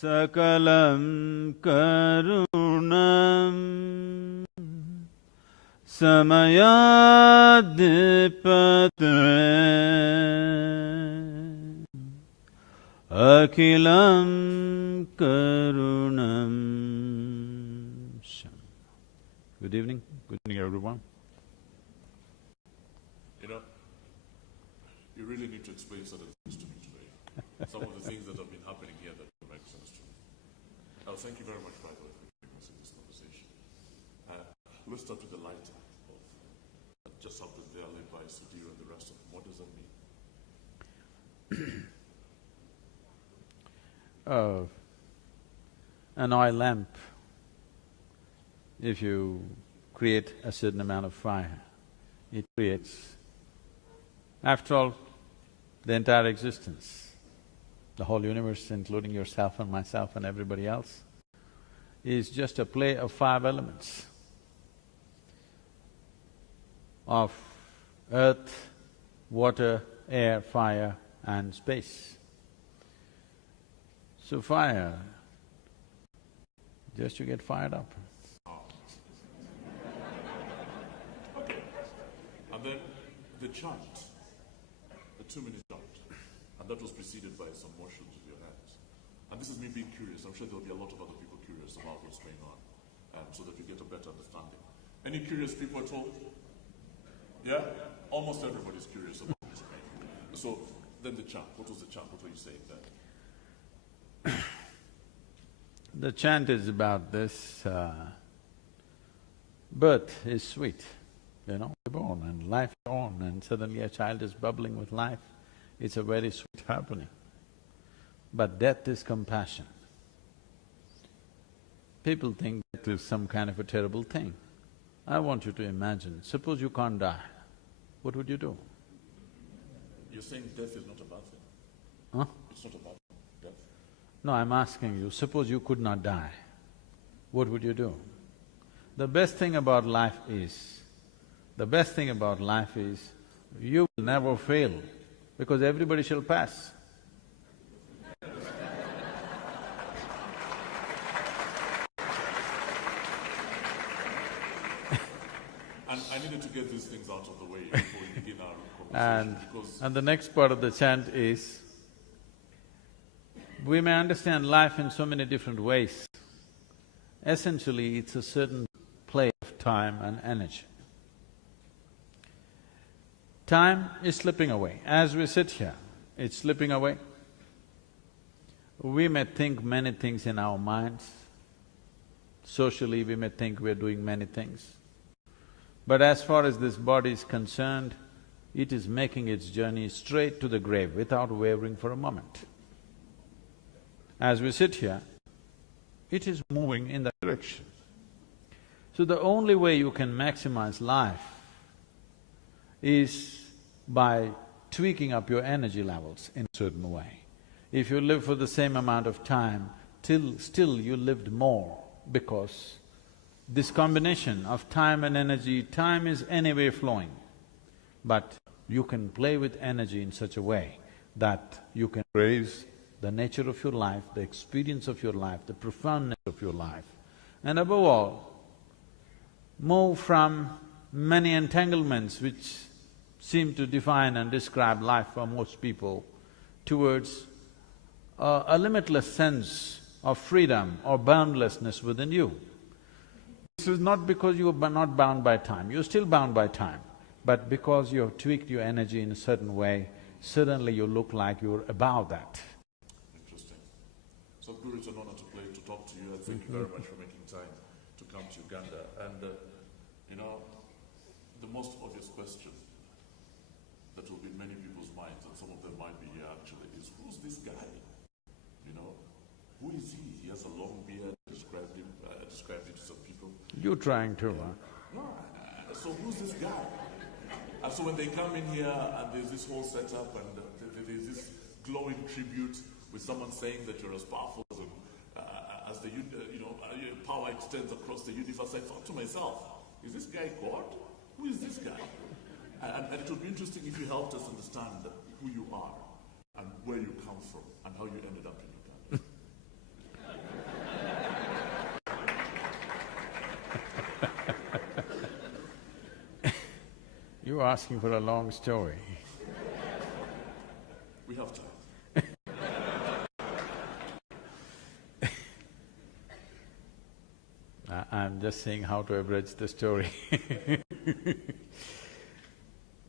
Sakalam karunam samayadipate akilam karunam. Good evening everyone. You know, you really need to explain certain things to me today. Some of the things that have been happening here that don't make sense to me. Thank you very much, by the way, for joining us in this conversation. Let's start with the lighter of just up there led by Sadhguru and the rest of them. What does that mean? An oil lamp, if you create a certain amount of fire, it creates, after all, the entire existence, the whole universe, including yourself and myself and everybody else, is just a play of five elements of earth, water, air, fire and space. So fire, just to get fired up. Okay. And then the chant, the 2-minute chant, and that was preceded by some motions with your hands. And this is me being curious. I'm sure there'll be a lot of other people curious about what's going on, so that we get a better understanding. Any curious people at all? Yeah? Almost everybody's curious about this. So, then the chant. What was the chant? What were you saying there? The chant is about this, birth is sweet, you know, you're born and life is on and suddenly a child is bubbling with life. It's a very sweet happening. But death is compassion. People think death is some kind of a terrible thing. I want you to imagine, suppose you can't die, what would you do? You're saying death is not a bad thing? Huh? It's not a bad thing, death? No, I'm asking you, suppose you could not die, what would you do? The best thing about life is, you will never fail, because everybody shall pass. And I needed to get these things out of the way before we begin our conversation, because… And the next part of the chant is, we may understand life in so many different ways. Essentially, it's a certain play of time and energy. Time is slipping away. As we sit here, it's slipping away. We may think many things in our minds. Socially, we may think we're doing many things. But as far as this body is concerned, it is making its journey straight to the grave without wavering for a moment. As we sit here, it is moving in that direction. So the only way you can maximize life is by tweaking up your energy levels in a certain way. If you live for the same amount of time, still you lived more, because this combination of time and energy, time is anyway flowing, but you can play with energy in such a way that you can raise the nature of your life, the experience of your life, the profoundness of your life, and above all, move from many entanglements which seem to define and describe life for most people towards a limitless sense of freedom or boundlessness within you. This is not because you are not bound by time, you're still bound by time, but because you have tweaked your energy in a certain way, suddenly you look like you're above that. Interesting. Sadhguru, it's an honor to talk to you, and thank you very much for making time to come to Uganda. And you know, the most obvious question that will be in many people's minds, and some of them might be here actually, is who's this guy? You know, who is he? He has a long beard, described him to some people. You're trying to, huh? No, so who's this guy? And so when they come in here and there's this whole setup and there's this glowing tribute with someone saying that you're as powerful as the power extends across the universe, I thought to myself, is this guy God? Who is this guy? And it would be interesting if you helped us understand who you are and where you come from and how you ended up in Uganda. You're asking for a long story. We have time. I'm just saying how to abridge the story.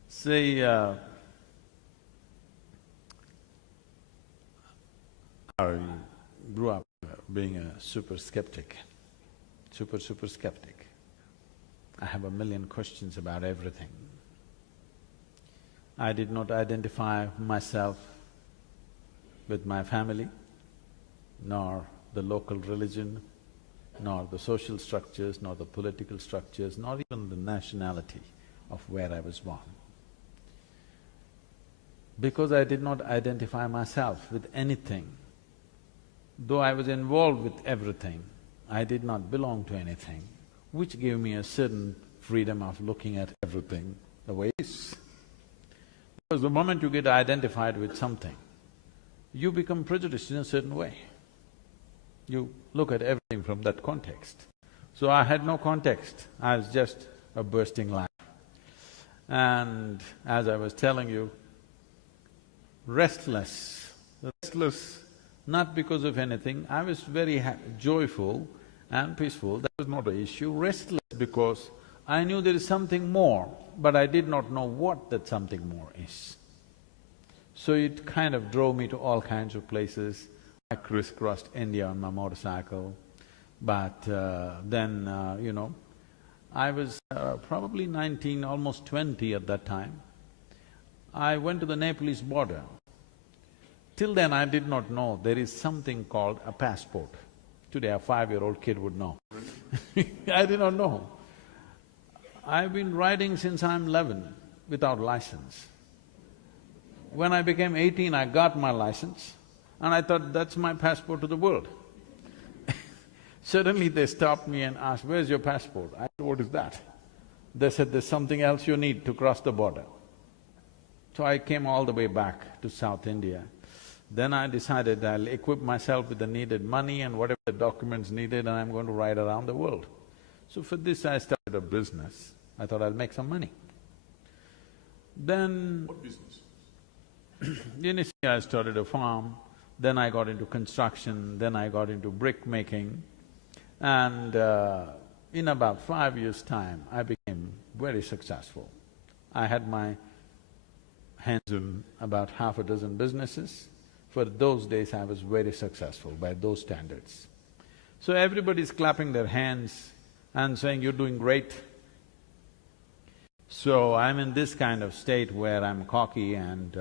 See, I grew up being a super skeptic. Super skeptic. I have a million questions about everything. I did not identify myself with my family, nor the local religion, nor the social structures, nor the political structures, nor even the nationality of where I was born. Because I did not identify myself with anything, though I was involved with everything, I did not belong to anything, which gave me a certain freedom of looking at everything the way it is. Because the moment you get identified with something, you become prejudiced in a certain way. You look at everything from that context. So I had no context, I was just a bursting life. And as I was telling you, restless not because of anything, I was very joyful and peaceful, that was not an issue. Restless because I knew there is something more, but I did not know what that something more is. So it kind of drove me to all kinds of places. I crisscrossed India on my motorcycle, but then, I was probably 19, almost 20 at that time. I went to the Nepalese border. Till then I did not know there is something called a passport. Today a 5-year-old kid would know. I did not know. I've been riding since I'm 11 without license. When I became 18, I got my license and I thought that's my passport to the world. Suddenly they stopped me and asked, "Where's your passport?" I said, "What is that?" They said, "There's something else you need to cross the border." So I came all the way back to South India. Then I decided I'll equip myself with the needed money and whatever the documents needed, and I'm going to ride around the world. So for this I started a business. I thought I'll make some money. Then… What business? Initially I started a farm, then I got into construction, then I got into brick making, and in about 5 years' time, I became very successful. I had my hands on about half a dozen businesses. For those days, I was very successful by those standards. So everybody's clapping their hands and saying, "You're doing great." So I'm in this kind of state where I'm cocky and,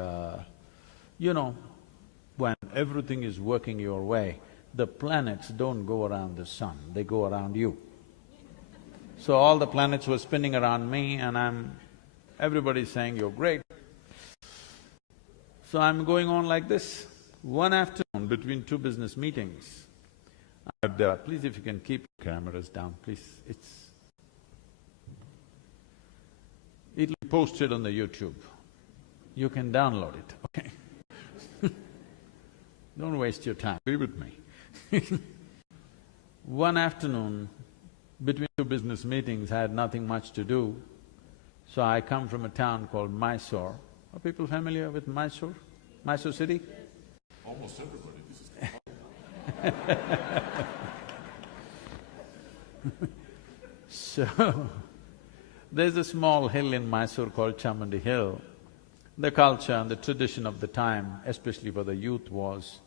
when everything is working your way, the planets don't go around the sun, they go around you. So all the planets were spinning around me and everybody's saying, "You're great." So I'm going on like this. One afternoon, between two business meetings, please if you can keep cameras down, please, it'll be posted on the YouTube. You can download it, okay? Don't waste your time, be with me. One afternoon, between two business meetings, I had nothing much to do, so I come from a town called Mysore. Are people familiar with Mysore? Mysore city? Almost everybody, this is… So, there's a small hill in Mysore called Chamandi Hill. The culture and the tradition of the time, especially for the youth, was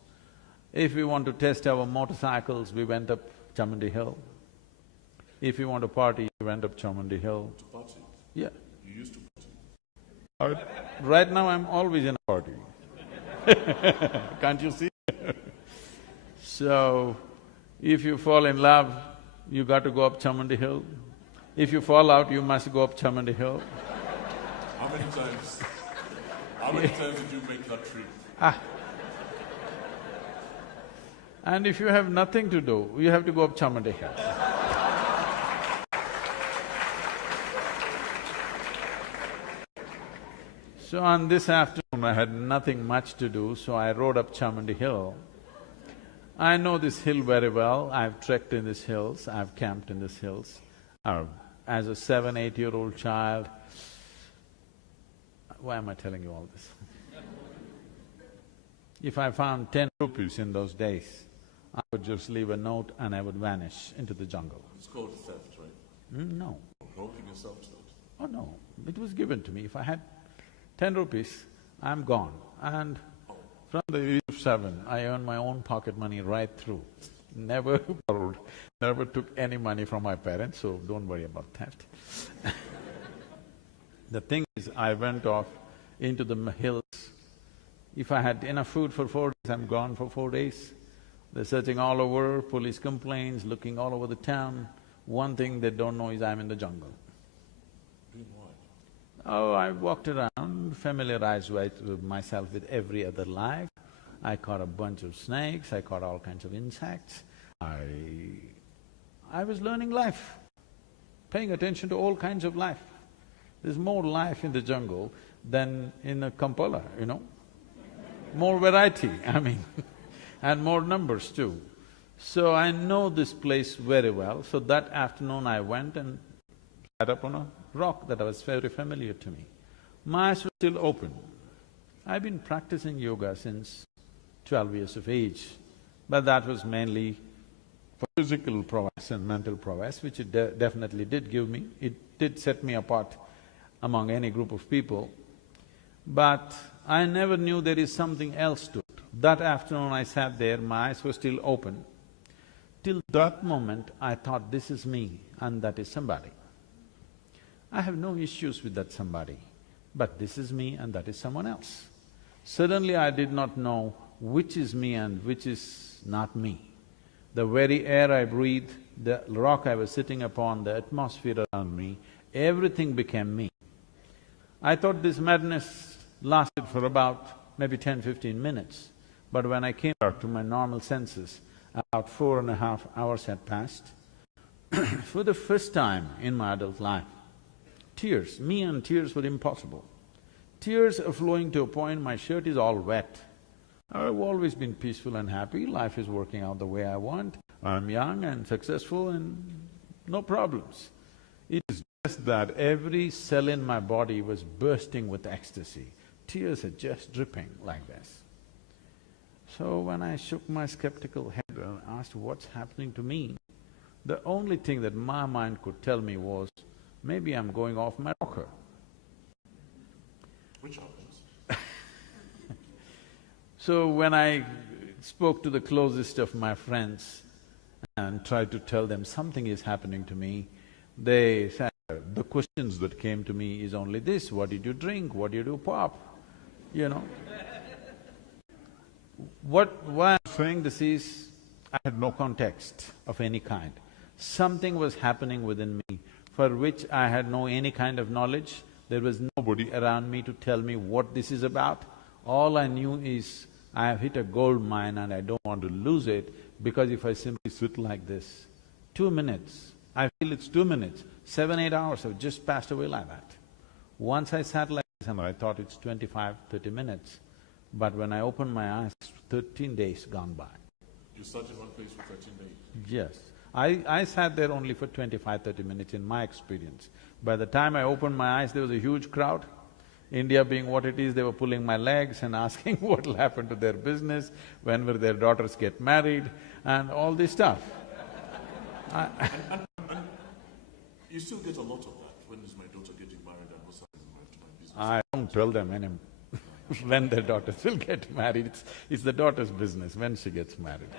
if we want to test our motorcycles, we went up Chamandi Hill. If we want to party, we went up Chamandi Hill. To party? Yeah. You used to party? Right now I'm always in a party. Can't you see? So, if you fall in love, you got to go up Chamandi Hill. If you fall out, you must go up Chamandi Hill. How many times did you make that trip? And if you have nothing to do, you have to go up Chamandi Hill. So on this afternoon, I had nothing much to do, so I rode up Chamandi Hill. I know this hill very well, I've trekked in these hills, I've camped in these hills. As a 7, 8-year-old child, why am I telling you all this? If I found 10 rupees in those days, I would just leave a note and I would vanish into the jungle. It's called theft, right? No. Helping yourself to it. Oh no, it was given to me. If I had 10 rupees, I'm gone. And from the age of 7, I earned my own pocket money right through. Never borrowed, never took any money from my parents, so don't worry about theft. The thing is, I went off into the hills. If I had enough food for 4 days, I'm gone for 4 days. They're searching all over, police complaints, looking all over the town. One thing they don't know is I'm in the jungle. Doing what? Oh, I walked around, familiarized myself with every other life. I caught a bunch of snakes, I caught all kinds of insects. I was learning life, paying attention to all kinds of life. There's more life in the jungle than in a Kampala, you know. More variety, I mean, and more numbers too. So I know this place very well. So that afternoon I went and sat up on a rock that was very familiar to me. My eyes were still open. I've been practicing yoga since 12 years of age, but that was mainly for physical prowess and mental prowess, which it definitely did give me. It did set me apart among any group of people, but I never knew there is something else to it. That afternoon I sat there, my eyes were still open. Till that moment, I thought, this is me and that is somebody. I have no issues with that somebody, but this is me and that is someone else. Suddenly I did not know which is me and which is not me. The very air I breathed, the rock I was sitting upon, the atmosphere around me, everything became me. I thought this madness lasted for about maybe 10–15 minutes, but when I came back to my normal senses, about 4.5 hours had passed. For the first time in my adult life, tears, me and tears were impossible. Tears are flowing to a point my shirt is all wet. I've always been peaceful and happy, life is working out the way I want, I'm young and successful and no problems. It is just that every cell in my body was bursting with ecstasy. Tears are just dripping like this. So when I shook my skeptical head and asked what's happening to me, the only thing that my mind could tell me was, maybe I'm going off my rocker. Which happens? So when I spoke to the closest of my friends and tried to tell them something is happening to me, they said, the questions that came to me is only this: what did you drink, what did you do pop, you know. Why I'm saying this is, I had no context of any kind. Something was happening within me for which I had no any kind of knowledge. There was nobody around me to tell me what this is about. All I knew is, I have hit a gold mine and I don't want to lose it, because if I simply sit like this, 2 minutes, I feel it's 2 minutes, 7–8 hours have just passed away like that. Once I sat like this and I thought it's 25–30 minutes, but when I opened my eyes, 13 days gone by. You sat in one place for 13 days? Yes. I sat there only for 25–30 minutes in my experience. By the time I opened my eyes, there was a huge crowd. India being what it is, they were pulling my legs and asking what will happen to their business, when will their daughters get married, and all this stuff. And you still get a lot of that. When is my daughter getting married and what's happening to my business? I don't tell them anymore when their daughters will get married. It's the daughter's business when she gets married.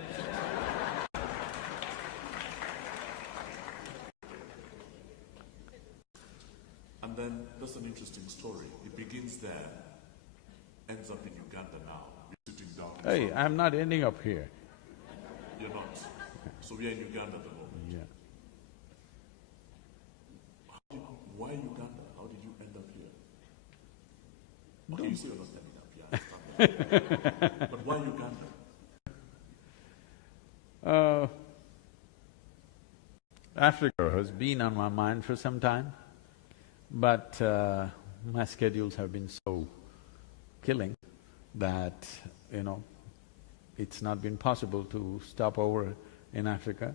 And then, that's an interesting story. It begins there, ends up in Uganda now. You're sitting down. Hey, I'm not ending up here. You're not. So we are in Uganda at the moment. Yeah. Why Uganda? How did you end up here? Okay, you say you're not ending up here, I understand that. But why Uganda? Africa has been on my mind for some time, but my schedules have been so killing that, you know, it's not been possible to stop over in Africa.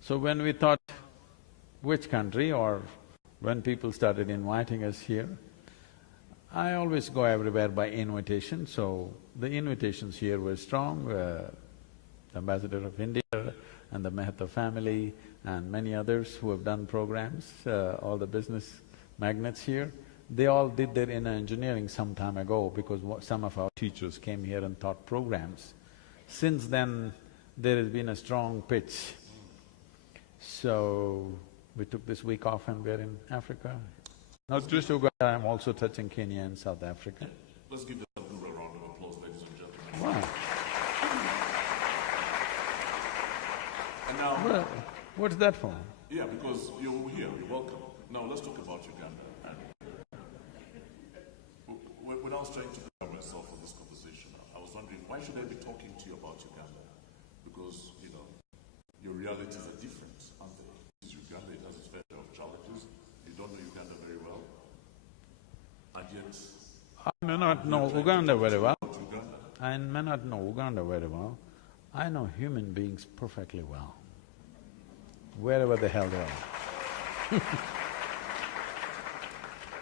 So when we thought which country, or when people started inviting us here, I always go everywhere by invitation, so the invitations here were strong. The Ambassador of India and the Mehta family and many others who have done programs, all the business magnates here, they all did their inner engineering some time ago because some of our teachers came here and taught programs. Since then, there has been a strong pitch. So, we took this week off and we're in Africa. Not just Uganda, I'm also touching Kenya and South Africa. Let's give the Sadhguru a round of applause, ladies and gentlemen. Wow. And now… Well, what's that for? Yeah, because you're here, you're welcome. Now let's talk about Uganda. When I was trying to prepare myself for this conversation, I was wondering, why should I be talking to you about Uganda? Because, you know, your realities are different, aren't they? This is Uganda, it has its fair share of challenges. You don't know Uganda very well. And yet… I may not know Uganda very well. Uganda. I may not know Uganda very well. I know human beings perfectly well, wherever the hell they are.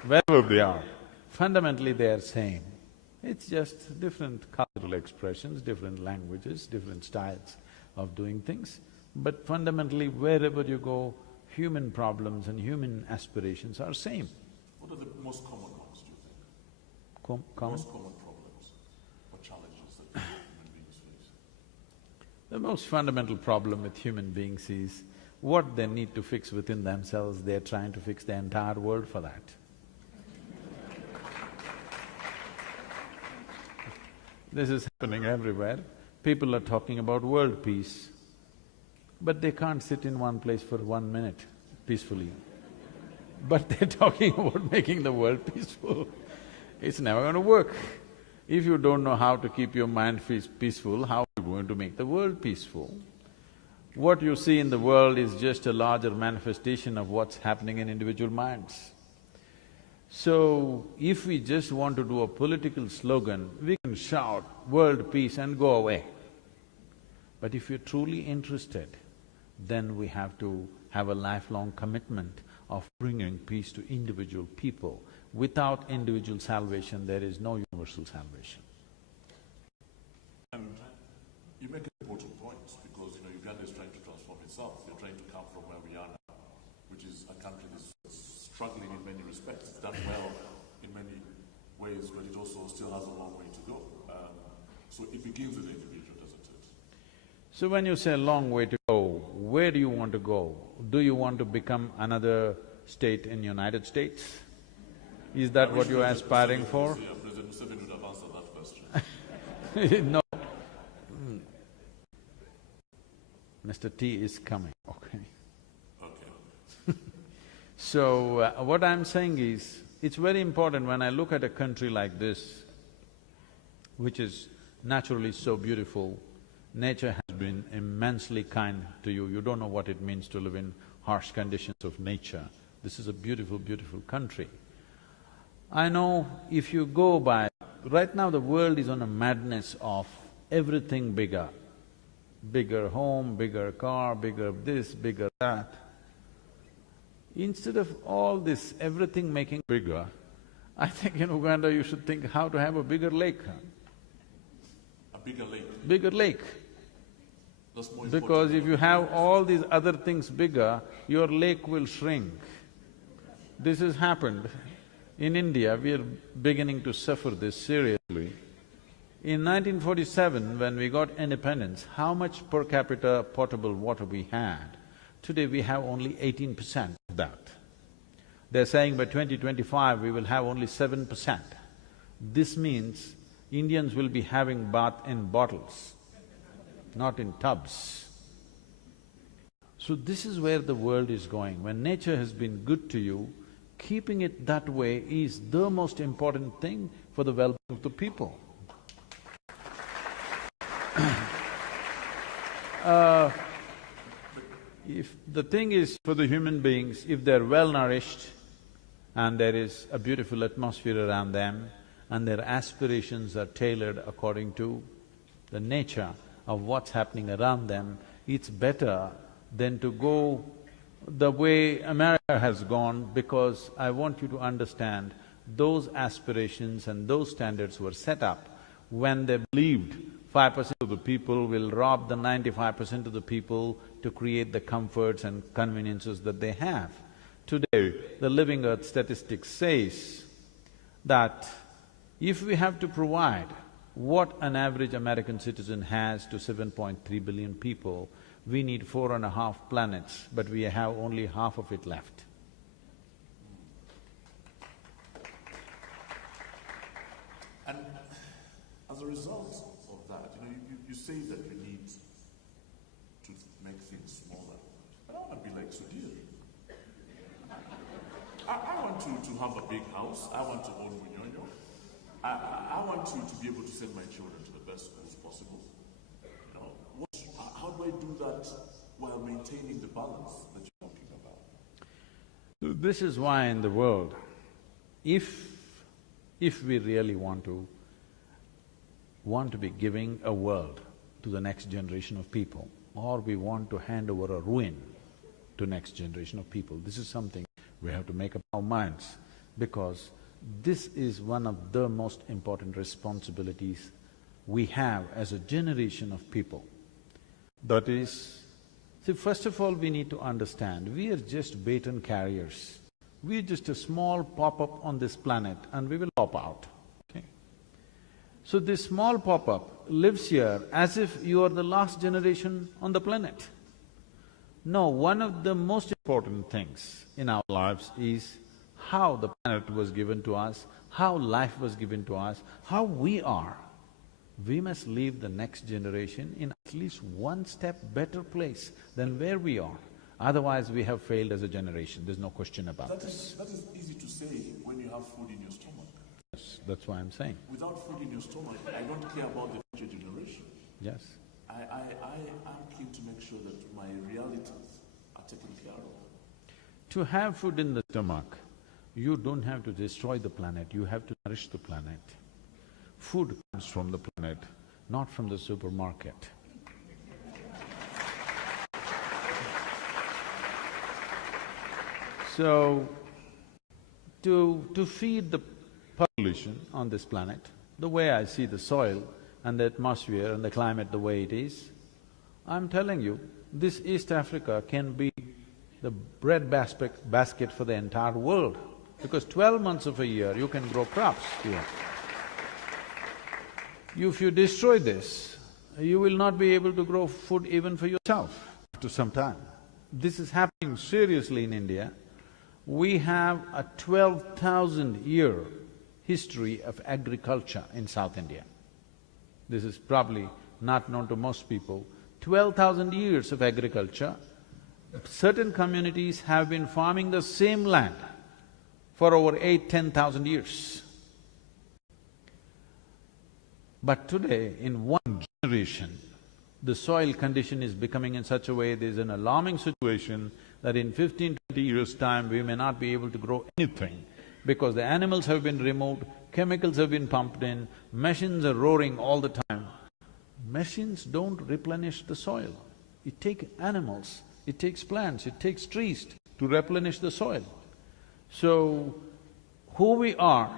Wherever they are, fundamentally they are same. It's just different cultural expressions, different languages, different styles of doing things. But fundamentally, wherever you go, human problems and human aspirations are same. What are the most common ones, do you think? Common? Most common problems or challenges that human beings face? The most fundamental problem with human beings is what they need to fix within themselves, they're trying to fix the entire world for that. This is happening everywhere. People are talking about world peace, but they can't sit in one place for 1 minute peacefully. But they're talking about making the world peaceful. It's never going to work. If you don't know how to keep your mind peaceful, how are you going to make the world peaceful? What you see in the world is just a larger manifestation of what's happening in individual minds. So, if we just want to do a political slogan, we can shout world peace and go away. But if you're truly interested, then we have to have a lifelong commitment of bringing peace to individual people. Without individual salvation, there is no universal salvation. And you make an important point because, Uganda is trying to transform itself. You're trying to come from where we are now, which is a country that's struggling in many respects. It's done well in many ways, but it also still has a long way to go. So it begins with the individual, doesn't it? So when you say a long way to go, where do you want to go? Do you want to become another state in United States? Is that what you're aspiring for? Yeah, President Museveni would have answered that question. No. Mr. T is coming, okay. Okay. So, what I'm saying is, it's very important when I look at a country like this, which is naturally so beautiful, nature has been immensely kind to you. You don't know what it means to live in harsh conditions of nature. This is a beautiful, beautiful country. I know if you go by… Right now the world is on a madness of everything bigger. Bigger home, bigger car, bigger this, bigger that. Instead of all this, everything making bigger, I think in Uganda you should think how to have a bigger lake. A bigger lake? Bigger lake. That's more Because if you have all these other things bigger, your lake will shrink. This has happened. In India, we are beginning to suffer this seriously. In 1947, when we got independence, how much per capita potable water we had? Today we have only 18% of that. They're saying by 2025 we will have only 7%. This means Indians will be having bath in bottles, not in tubs. So this is where the world is going. When nature has been good to you, keeping it that way is the most important thing for the well-being of the people. If the thing is for the human beings, if they're well-nourished and there is a beautiful atmosphere around them and their aspirations are tailored according to the nature of what's happening around them, it's better than to go the way America has gone, because I want you to understand, those aspirations and those standards were set up when they believed 5% of the people will rob the 95% of the people to create the comforts and conveniences that they have. Today, the Living Earth statistics says that if we have to provide what an average American citizen has to 7.3 billion people, we need 4.5 planets, but we have only half of it left. And as a result of that, you say that you need to make things smaller. I don't want to be like Sudhir. I want to have a big house. I want to own Munyonyo. I want to be able to send my children to the best schools possible. How do I do that while maintaining the balance that you're talking about? This is why in the world, if we really want to be giving a world to the next generation of people, or we want to hand over a ruin to next generation of people, this is something we have to make up our minds, because this is one of the most important responsibilities we have as a generation of people. That is, see, first of all, we need to understand, we are just baton carriers. We are just a small pop-up on this planet and we will pop out, okay? So this small pop-up lives here as if you are the last generation on the planet. No, one of the most important things in our lives is how the planet was given to us, how life was given to us, how we are. We must leave the next generation in at least one step better place than where we are. Otherwise, we have failed as a generation, there's no question about this. That is easy to say when you have food in your stomach. Yes, that's why I'm saying. Without food in your stomach, I don't care about the future generation. Yes. I'm keen to make sure that my realities are taken care of. To have food in the stomach, you don't have to destroy the planet, you have to nourish the planet. Food comes from the planet, not from the supermarket. So, to feed the population on this planet, the way I see the soil and the atmosphere and the climate the way it is, I'm telling you, this East Africa can be the bread basket for the entire world, because 12 months of a year you can grow crops here. If you destroy this, you will not be able to grow food even for yourself after some time. This is happening seriously in India. We have a 12,000-year history of agriculture in South India. This is probably not known to most people. 12,000 years of agriculture. Certain communities have been farming the same land for over 8,000–10,000 years. But today, in one generation, the soil condition is becoming in such a way, there's an alarming situation that in 15–20 years' time, we may not be able to grow anything because the animals have been removed, chemicals have been pumped in, machines are roaring all the time. Machines don't replenish the soil. It takes animals, it takes plants, it takes trees to replenish the soil. So, who we are,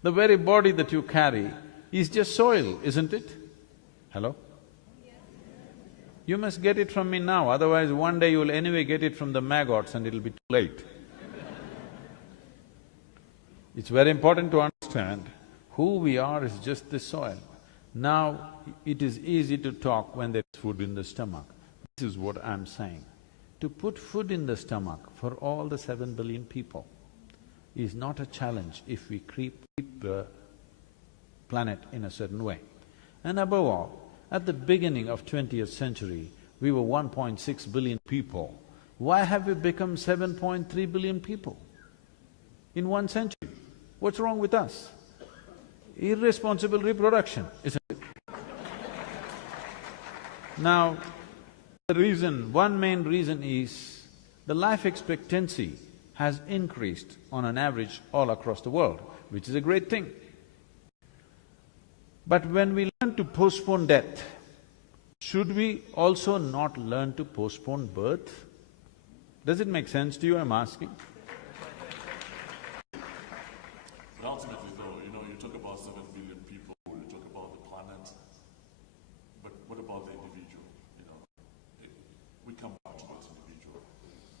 the very body that you carry is just soil, isn't it? Hello? You must get it from me now, otherwise one day you will anyway get it from the maggots and it'll be too late. It's very important to understand who we are is just this soil. Now, it is easy to talk when there is food in the stomach. This is what I'm saying. To put food in the stomach for all the 7 billion people is not a challenge if we keep the planet in a certain way. And above all, at the beginning of 20th century, we were 1.6 billion people. Why have we become 7.3 billion people in 1 century? What's wrong with us? Irresponsible reproduction, isn't it? Now, one main reason is the life expectancy has increased on an average all across the world, which is a great thing. But when we learn to postpone death, should we also not learn to postpone birth? Does it make sense to you, I'm asking? ultimately though, you talk about 7 billion people, you talk about the planet, but what about the individual? We come back to that individual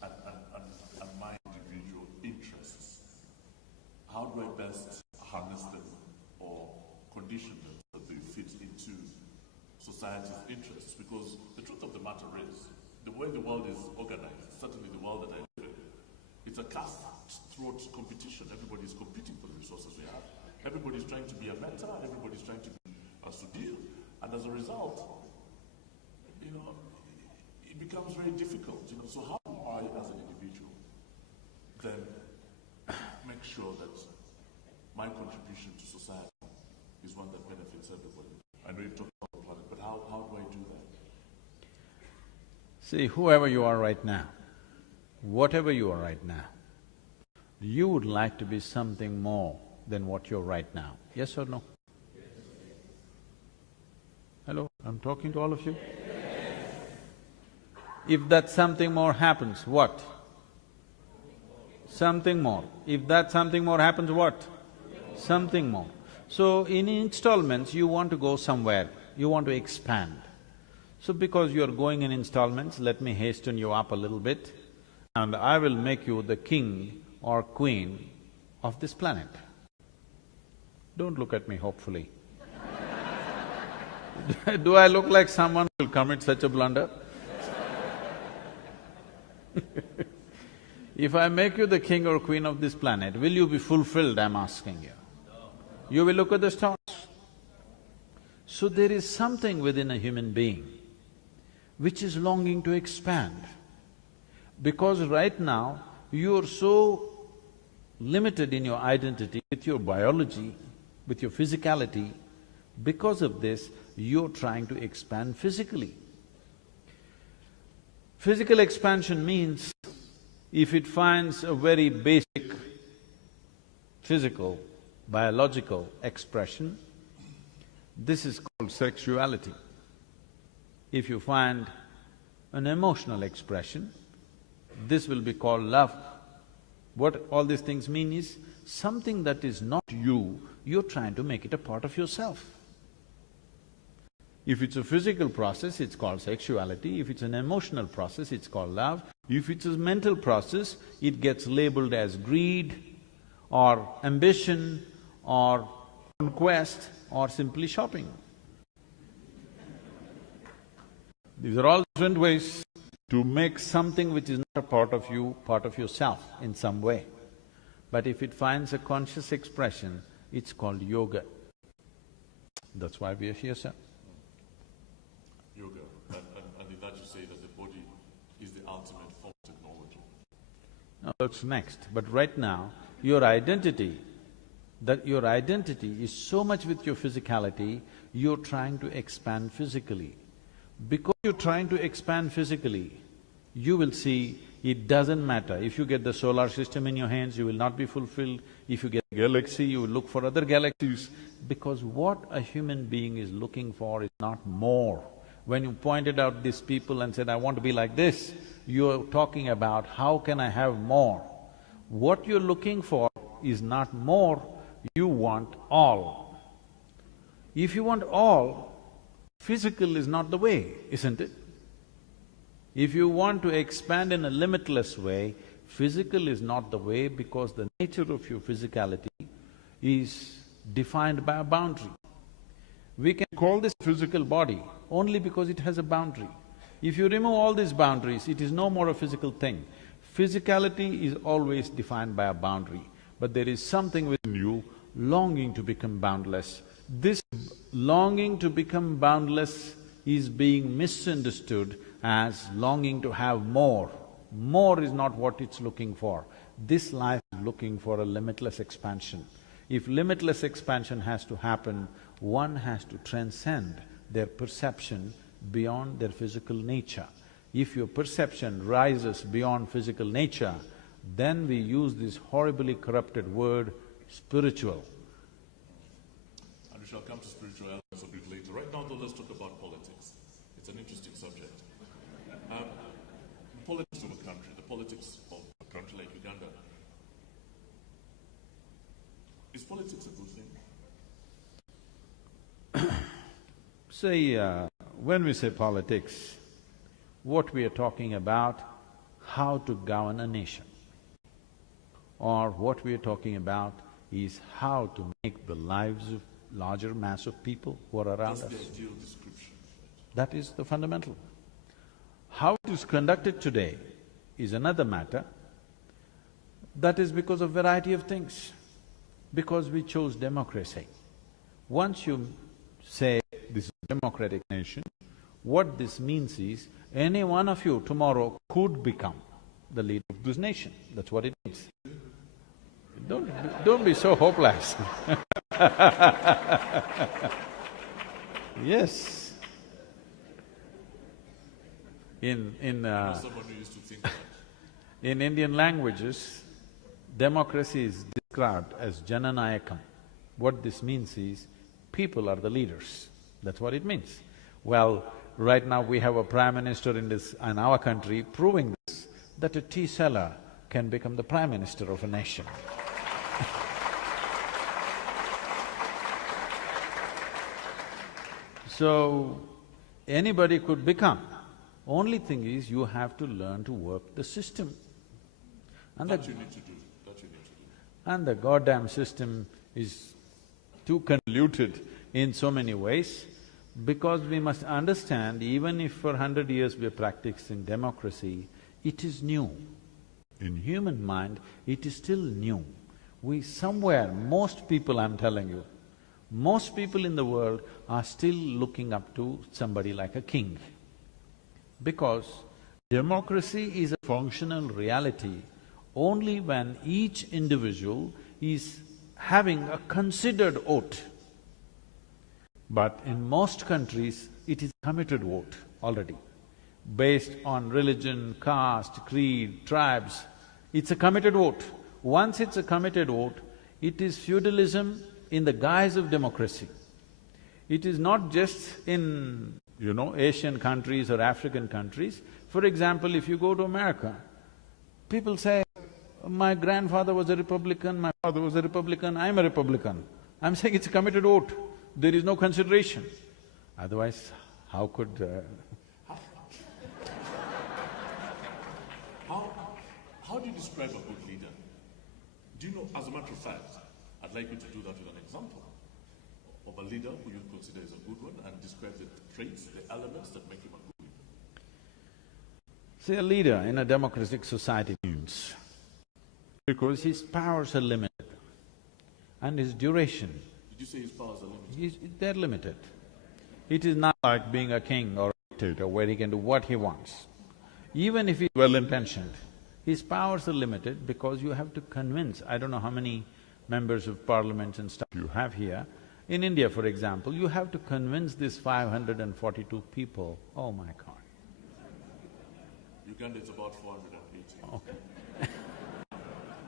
and my individual interests. How do I best harness them or condition them so that they fit into society's interests? Because the truth of the matter is, the way the world is organized, certainly the world that I live in, it's a cutthroat competition. Everybody's competing for the resources we have. Everybody's trying to be a mentor, everybody's trying to be a Sudhir, and as a result, it becomes very difficult. So how do I, as an individual, then make sure that my contribution to society is one that benefits everybody? I know you've talked about the planet, but how do I do that? See, whoever you are right now, whatever you are right now, you would like to be something more than what you're right now, yes or no? Hello, I'm talking to all of you. If that something more happens, what? Something more. If that something more happens, what? Something more. So in installments, you want to go somewhere, you want to expand. So because you're going in installments, let me hasten you up a little bit, and I will make you the king or queen of this planet. Don't look at me hopefully. Do I look like someone who will commit such a blunder? If I make you the king or queen of this planet, will you be fulfilled, I'm asking you? You will look at the stars. So there is something within a human being which is longing to expand. Because right now, you're so limited in your identity with your biology, with your physicality. Because of this, you're trying to expand physically. Physical expansion means, if it finds a very basic physical, biological expression, this is called sexuality. If you find an emotional expression, this will be called love. What all these things mean is, something that is not you, you're trying to make it a part of yourself. If it's a physical process, it's called sexuality. If it's an emotional process, it's called love. If it's a mental process, it gets labeled as greed or ambition or conquest or simply shopping. These are all different ways to make something which is not a part of you, part of yourself in some way. But if it finds a conscious expression, it's called yoga. That's why we are here, sir. Yoga, and in that you say that the body is the ultimate form of technology. Now that's next, but right now, your identity is so much with your physicality, you're trying to expand physically. Because you're trying to expand physically, you will see it doesn't matter. If you get the solar system in your hands, you will not be fulfilled. If you get a galaxy, you will look for other galaxies. Because what a human being is looking for is not more. When you pointed out these people and said, I want to be like this, you're talking about how can I have more? What you're looking for is not more, you want all. If you want all, physical is not the way, isn't it? If you want to expand in a limitless way, physical is not the way, because the nature of your physicality is defined by a boundary. We can call this physical body only because it has a boundary. If you remove all these boundaries, it is no more a physical thing. Physicality is always defined by a boundary, but there is something within you longing to become boundless. This longing to become boundless is being misunderstood as longing to have more. More is not what it's looking for. This life is looking for a limitless expansion. If limitless expansion has to happen, one has to transcend their perception beyond their physical nature. If your perception rises beyond physical nature, then we use this horribly corrupted word, spiritual. And we shall come to spiritual elements a bit later. Right now though, let's talk about politics. It's an interesting subject. Politics of a country, the politics of a country like Uganda. Is politics See, when we say politics, what we are talking about, how to govern a nation. Or what we are talking about is how to make the lives of larger mass of people who are around us. That's the ideal description. That is the fundamental. How it is conducted today is another matter. That is because of variety of things. Because we chose democracy. Once you say this is a democratic nation, what this means is any one of you tomorrow could become the leader of this nation. That's what it means. Don't be so hopeless. Yes. Someone who used to think that. In Indian languages, democracy is described as Jananayakam. What this means is, people are the leaders. That's what it means. Well, right now we have a prime minister in our country proving this, that a tea seller can become the prime minister of a nation. So, anybody could become. Only thing is, you have to learn to work the system. And That you need to do. And the goddamn system is too convoluted in so many ways, because we must understand, even if for 100 years we are practicing democracy, it is new. In human mind, it is still new. Most people, I'm telling you, most people in the world are still looking up to somebody like a king. Because democracy is a functional reality only when each individual is having a considered vote. But in most countries, it is a committed vote already. Based on religion, caste, creed, tribes, it's a committed vote. Once it's a committed vote, it is feudalism in the guise of democracy. It is not just in, Asian countries or African countries. For example, if you go to America, people say, my grandfather was a Republican, my father was a Republican, I'm a Republican. I'm saying it's a committed vote. There is no consideration. Otherwise, how could… How do you describe a good leader? Do you know, as a matter of fact, I'd like you to do that with an example of a leader who you consider is a good one, and describe the traits, the elements that make him a good leader. See, a leader in a democratic society means, because his powers are limited and his duration… Did you say his powers are limited? They're limited. It is not like being a king or a dictator where he can do what he wants. Even if he's well-intentioned, his powers are limited because you have to convince… I don't know how many members of parliament and stuff you have here. In India, for example, you have to convince these 542 people, oh my God. Uganda is about 480. Okay.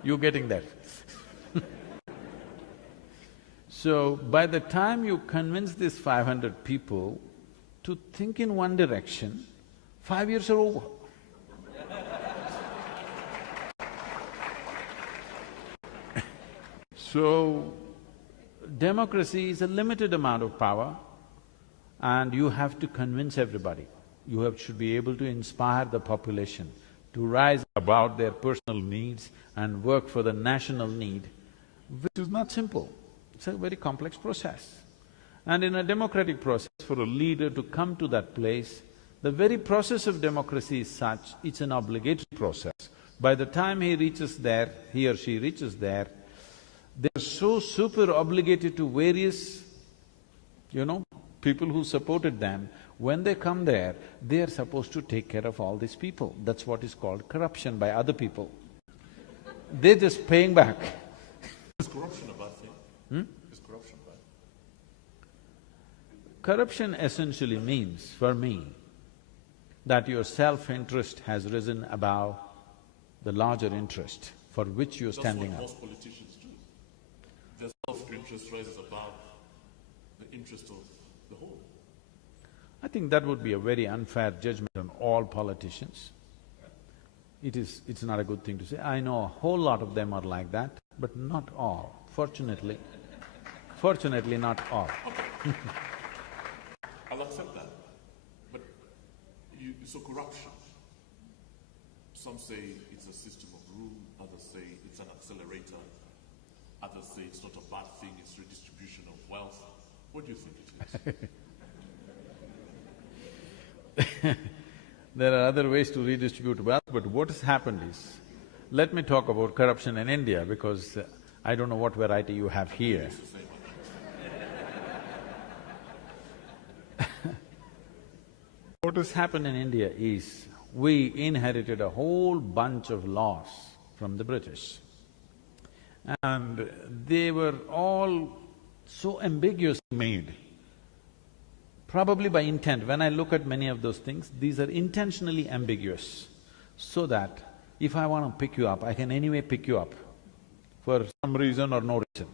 You're getting that. So, by the time you convince these 500 people to think in one direction, 5 years are over. So, democracy is a limited amount of power and you have to convince everybody. You should be able to inspire the population to rise above their personal needs and work for the national need, which is not simple. It's a very complex process. And in a democratic process, for a leader to come to that place, the very process of democracy is such, it's an obligatory process. By the time he reaches there, he or she reaches there, they're so super obligated to various, people who supported them. When they come there, they are supposed to take care of all these people. That's what is called corruption by other people. They're just paying back. Is corruption a bad thing? Is corruption bad? Corruption essentially means, for me, that your self-interest has risen above the larger interest for which you're standing up. That's what most politicians do. Their self-interest rises above the interest of the whole. I think that would be a very unfair judgment on all politicians. It's not a good thing to say. I know a whole lot of them are like that, but not all, fortunately. Fortunately, not all. As I'll accept that. But so corruption. Some say it's a system of rule, others say it's an accelerator, others say it's not a bad thing, it's redistribution of wealth. What do you think it is? There are other ways to redistribute wealth, but what has happened is, let me talk about corruption in India because I don't know what variety you have here. What has happened in India is, we inherited a whole bunch of laws from the British. And they were all so ambiguously made, probably by intent. When I look at many of those things, these are intentionally ambiguous, so that if I want to pick you up, I can anyway pick you up for some reason or no reason.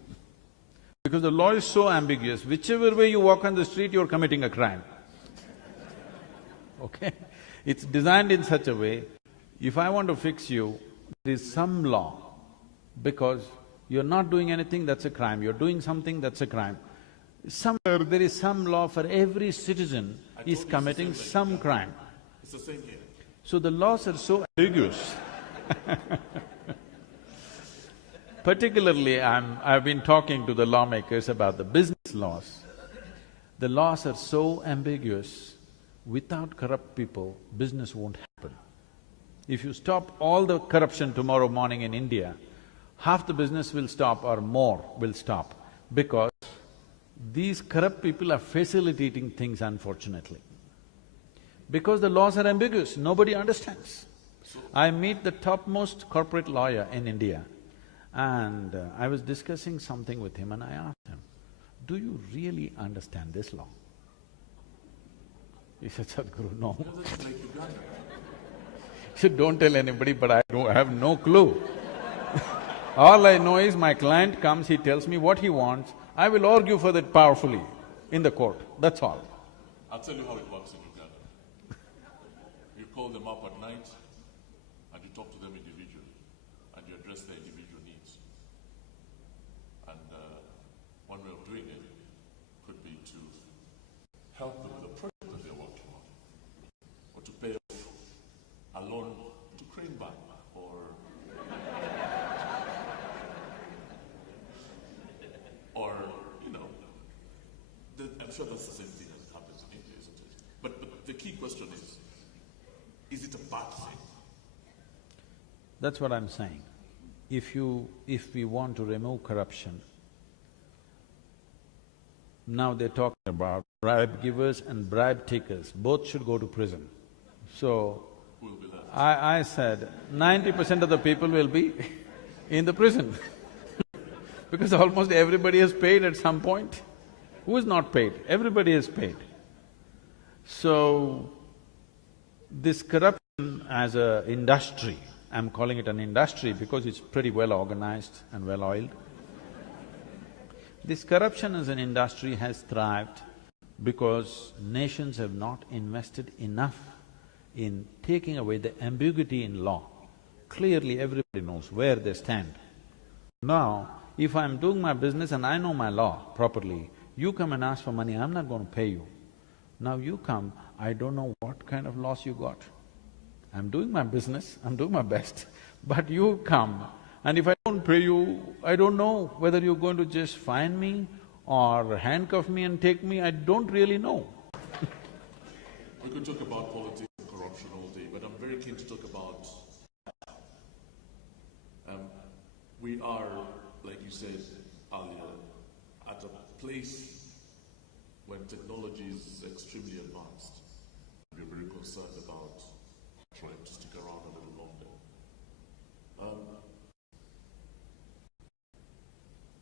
Because the law is so ambiguous, whichever way you walk on the street, you're committing a crime. Okay? It's designed in such a way, if I want to fix you, there is some law, because you're not doing anything, that's a crime, you're doing something, that's a crime. Somewhere there is some law for every citizen is committing some crime. It's the same here. So the laws are so ambiguous. Particularly, I've been talking to the lawmakers about the business laws. The laws are so ambiguous, without corrupt people, business won't happen. If you stop all the corruption tomorrow morning in India, half the business will stop or more will stop, because these corrupt people are facilitating things, unfortunately. Because the laws are ambiguous, nobody understands. I meet the topmost corporate lawyer in India, and I was discussing something with him and I asked him, "Do you really understand this law?" He said, "Sadhguru, no." He said, "Don't tell anybody, but I have no clue." All I know is my client comes, he tells me what he wants, I will argue for that powerfully in the court, that's all. I'll tell you how it works in Uganda. You call them up at night and you talk to them individually and you address their individual needs. And one way of doing it could be to help them with a project that they're working on, or to pay off a loan to Crane Bank, or you know, I'm sure that's the same thing that happens in India, isn't it? But the key question is it a bad thing? That's what I'm saying. If we want to remove corruption, now they're talking about bribe givers and bribe takers, both should go to prison. So, who will be left? I said 90% of the people will be in the prison because almost everybody has paid at some point. Who is not paid? Everybody has paid. So, this corruption as a industry, I'm calling it an industry because it's pretty well organized and well oiled. This corruption as an industry has thrived because nations have not invested enough in taking away the ambiguity in law. Clearly everybody knows where they stand. Now, if I'm doing my business and I know my law properly, you come and ask for money, I'm not going to pay you. Now you come, I don't know what kind of loss you got. I'm doing my business, I'm doing my best, but you come, and if I don't pay you, I don't know whether you're going to just fine me or handcuff me and take me, I don't really know. We could talk about politics and corruption all day, but I'm very keen to talk about… we are, like you said earlier, at a place when technology is extremely advanced. We're very concerned about trying to stick around a little longer.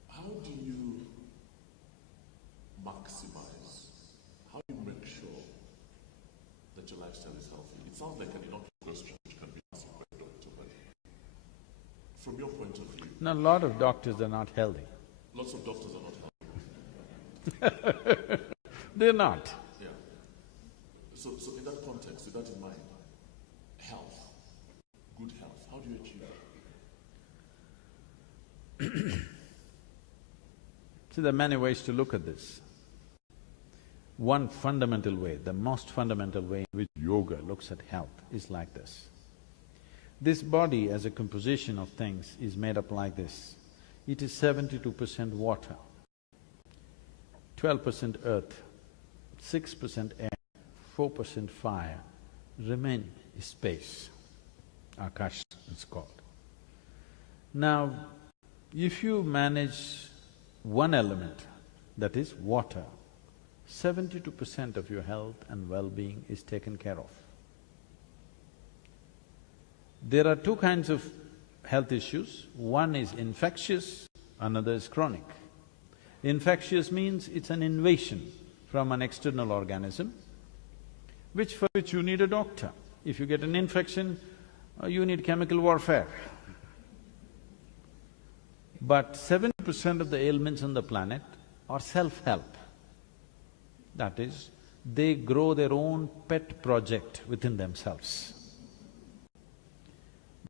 How do you maximize, how do you make sure that your lifestyle is healthy? It sounds like an innocuous question which can be answered by a doctor, but from your point of view… Now, a lot of doctors are not healthy. Lots of doctors are not healthy. They're not. Yeah. So in that context, with that in mind, health, good health, how do you achieve that? See, there are many ways to look at this. One fundamental way, the most fundamental way in which yoga looks at health is like this. This body as a composition of things is made up like this. It is 72% water, 12% earth, 6% air, 4% fire, remain is space. Akash it's called. Now, if you manage one element, that is water, 72% of your health and well-being is taken care of. There are two kinds of health issues. One is infectious, another is chronic. Infectious means it's an invasion from an external organism, for which you need a doctor. If you get an infection, you need chemical warfare. But 70% of the ailments on the planet are self-help. That is, they grow their own pet project within themselves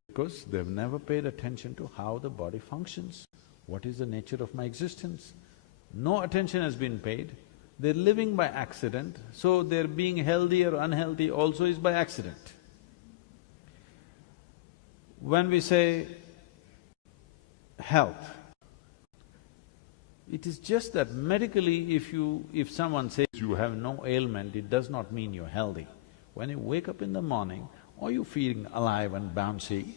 because they've never paid attention to how the body functions, what is the nature of my existence. No attention has been paid, they're living by accident, so their being healthy or unhealthy also is by accident. When we say health, it is just that medically if someone says you have no ailment, it does not mean you're healthy. When you wake up in the morning, are you feeling alive and bouncy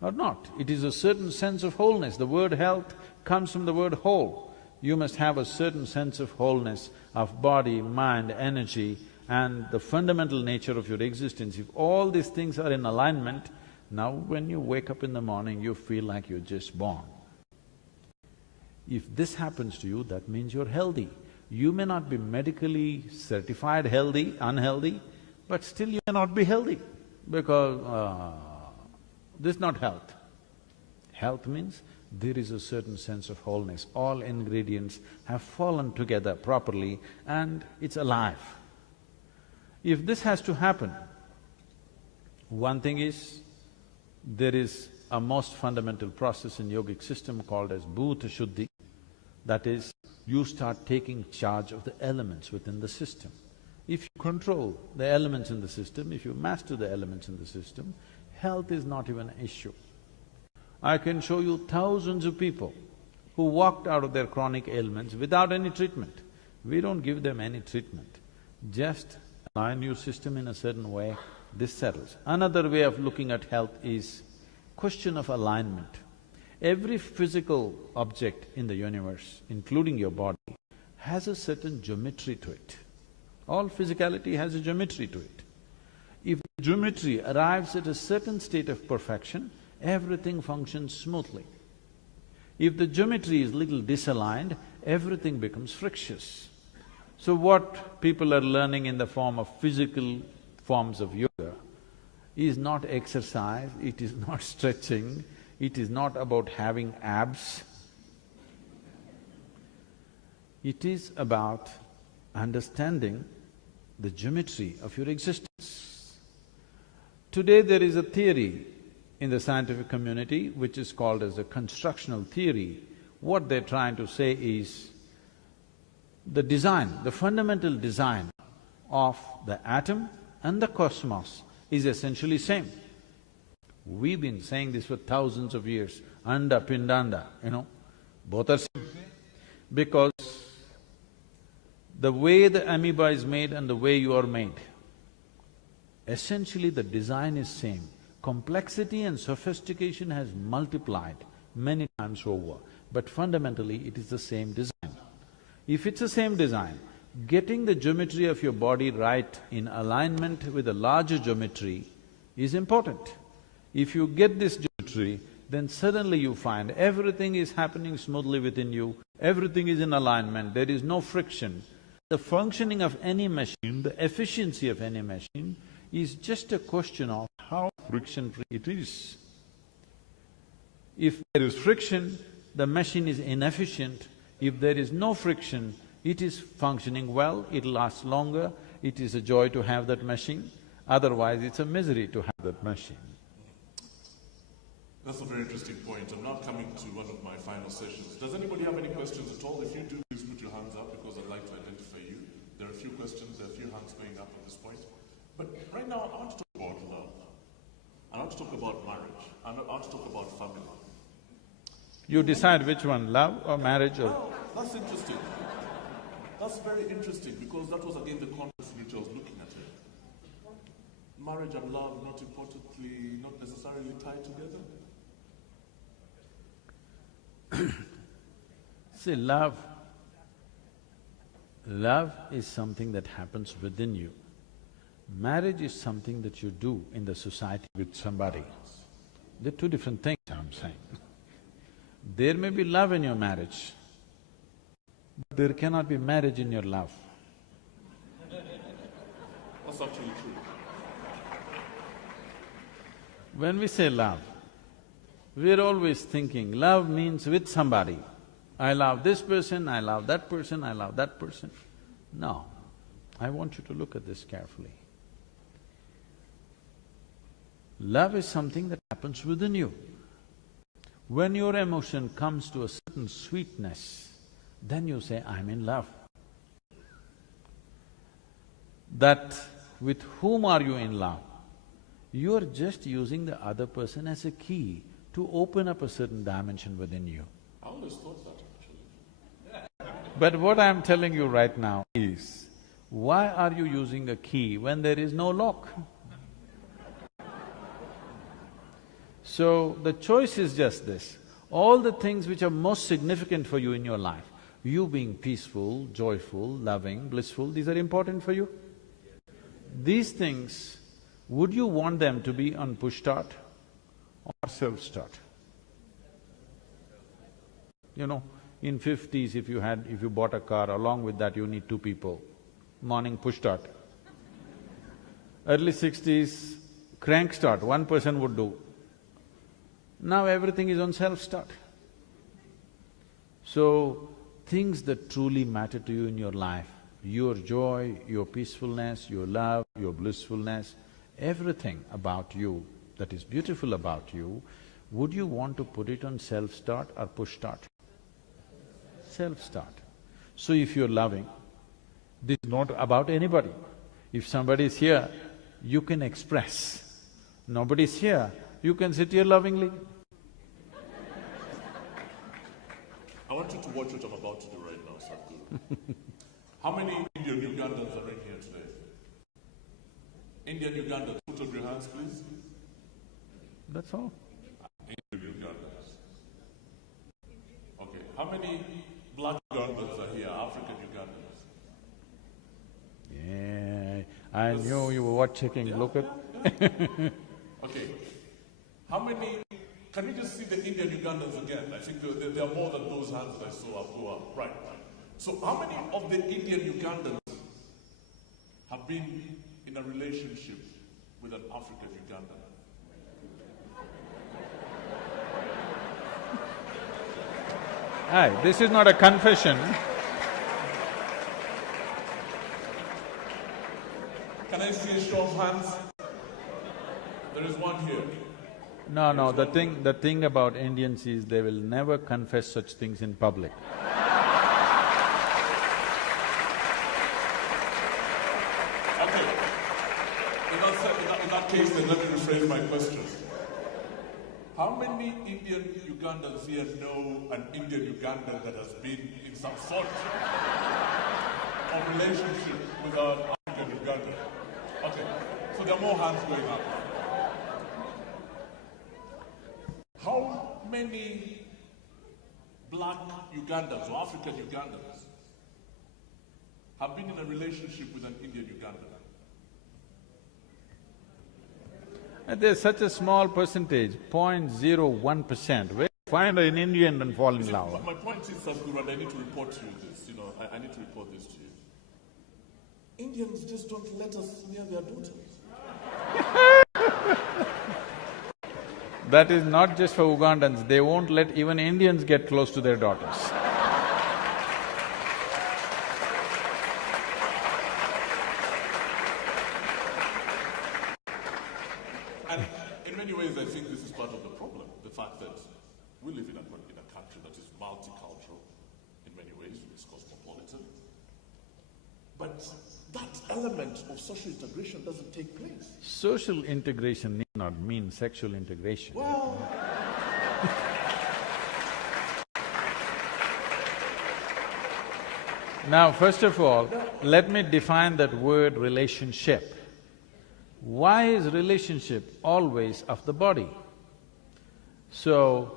or not? It is a certain sense of wholeness. The word health comes from the word whole. You must have a certain sense of wholeness of body, mind, energy and the fundamental nature of your existence. If all these things are in alignment, now when you wake up in the morning, you feel like you're just born. If this happens to you, that means you're healthy. You may not be medically certified healthy, unhealthy, but still you may not be healthy because this is not health. Health means there is a certain sense of wholeness. All ingredients have fallen together properly and it's alive. If this has to happen, one thing is, there is a most fundamental process in yogic system called as bhuta shuddhi. That is, you start taking charge of the elements within the system. If you control the elements in the system, if you master the elements in the system, health is not even an issue. I can show you thousands of people who walked out of their chronic ailments without any treatment. We don't give them any treatment, just align your system in a certain way, this settles. Another way of looking at health is question of alignment. Every physical object in the universe, including your body, has a certain geometry to it. All physicality has a geometry to it. If the geometry arrives at a certain state of perfection, everything functions smoothly. If the geometry is little disaligned, everything becomes frictious. So what people are learning in the form of physical forms of yoga is not exercise, it is not stretching, it is not about having abs. It is about understanding the geometry of your existence. Today there is a theory in the scientific community which is called as the constructional theory. What they're trying to say is the design, the fundamental design of the atom and the cosmos is essentially same. We've been saying this for thousands of years, anda, pindanda, both are same. Because the way the amoeba is made and the way you are made, essentially the design is same. Complexity and sophistication has multiplied many times over, but fundamentally it is the same design. If it's the same design, getting the geometry of your body right in alignment with a larger geometry is important. If you get this geometry, then suddenly you find everything is happening smoothly within you, everything is in alignment, there is no friction. The functioning of any machine, the efficiency of any machine is just a question of how friction-free it is. If there is friction, the machine is inefficient. If there is no friction, it is functioning well, it lasts longer, it is a joy to have that machine, otherwise it's a misery to have that machine. That's a very interesting point. I'm now coming to one of my final sessions. Does anybody have any questions at all? If you do, please put your hands up because I'd like to identify you. There are a few questions, there are a few hands going up at this point. But right now, I want to talk about love. I want to talk about marriage. I want to talk about family. You decide which one, love or marriage or… Oh, that's interesting. That's very interesting because that was again the context in which I was looking at it. Marriage and love not importantly, not necessarily tied together. See, love is something that happens within you. Marriage is something that you do in the society with somebody. They're two different things, I'm saying. There may be love in your marriage, but there cannot be marriage in your love. That's actually true. When we say love, we're always thinking love means with somebody. I love this person, I love that person, I love that person. No, I want you to look at this carefully. Love is something that happens within you. When your emotion comes to a certain sweetness, then you say, I'm in love. That with whom are you in love? You are just using the other person as a key to open up a certain dimension within you. I always thought that actually. But what I'm telling you right now is, why are you using a key when there is no lock? So, the choice is just this. All the things which are most significant for you in your life, you being peaceful, joyful, loving, blissful, these are important for you? These things, would you want them to be on push-start or self-start? You know, in 50s if you bought a car, along with that you need two people. Morning push-start. Early 60s, crank-start, one person would do. Now everything is on self-start. So, things that truly matter to you in your life, your joy, your peacefulness, your love, your blissfulness, everything about you that is beautiful about you, would you want to put it on self-start or push-start? Self-start. So if you're loving, this is not about anybody. If somebody is here, you can express. Nobody's here, you can sit here lovingly. I want you to watch what I'm about to do right now, Sadhguru. How many Indian Ugandans are in here today? Indian Ugandans, put up your hands, please. That's all. Indian Ugandans. Okay, how many black Ugandans are here, African Ugandans? Yeah, I knew you were checking, look at… Okay, how many… Can we just see the Indian Ugandans again? I think there are more than those hands that I saw go up. Right. So how many of the Indian Ugandans have been in a relationship with an African Ugandan? Aye, this is not a confession. Can I see a show of hands? There is one here. No, the thing about Indians is they will never confess such things in public. Okay. In that case, then let me rephrase my question. How many Indian Ugandans here know an Indian Ugandan that has been in some sort of relationship with an African Ugandan? Okay, so there are more hands going up. How many black Ugandans or African Ugandans have been in a relationship with an Indian Ugandan? There's such a small percentage, 0.01%. Where you find an Indian and fall in love? My point is, Sadhguru, and I need to report to you this, I need to report this to you. Indians just don't let us near their daughters. That is not just for Ugandans, they won't let even Indians get close to their daughters. And in many ways, I think this is part of the problem, the fact that we live in a country that is multicultural in many ways, it's cosmopolitan. But element of social integration doesn't take place. Social integration need not mean sexual integration. Well… Now, first of all, let me define that word relationship. Why is relationship always of the body? So,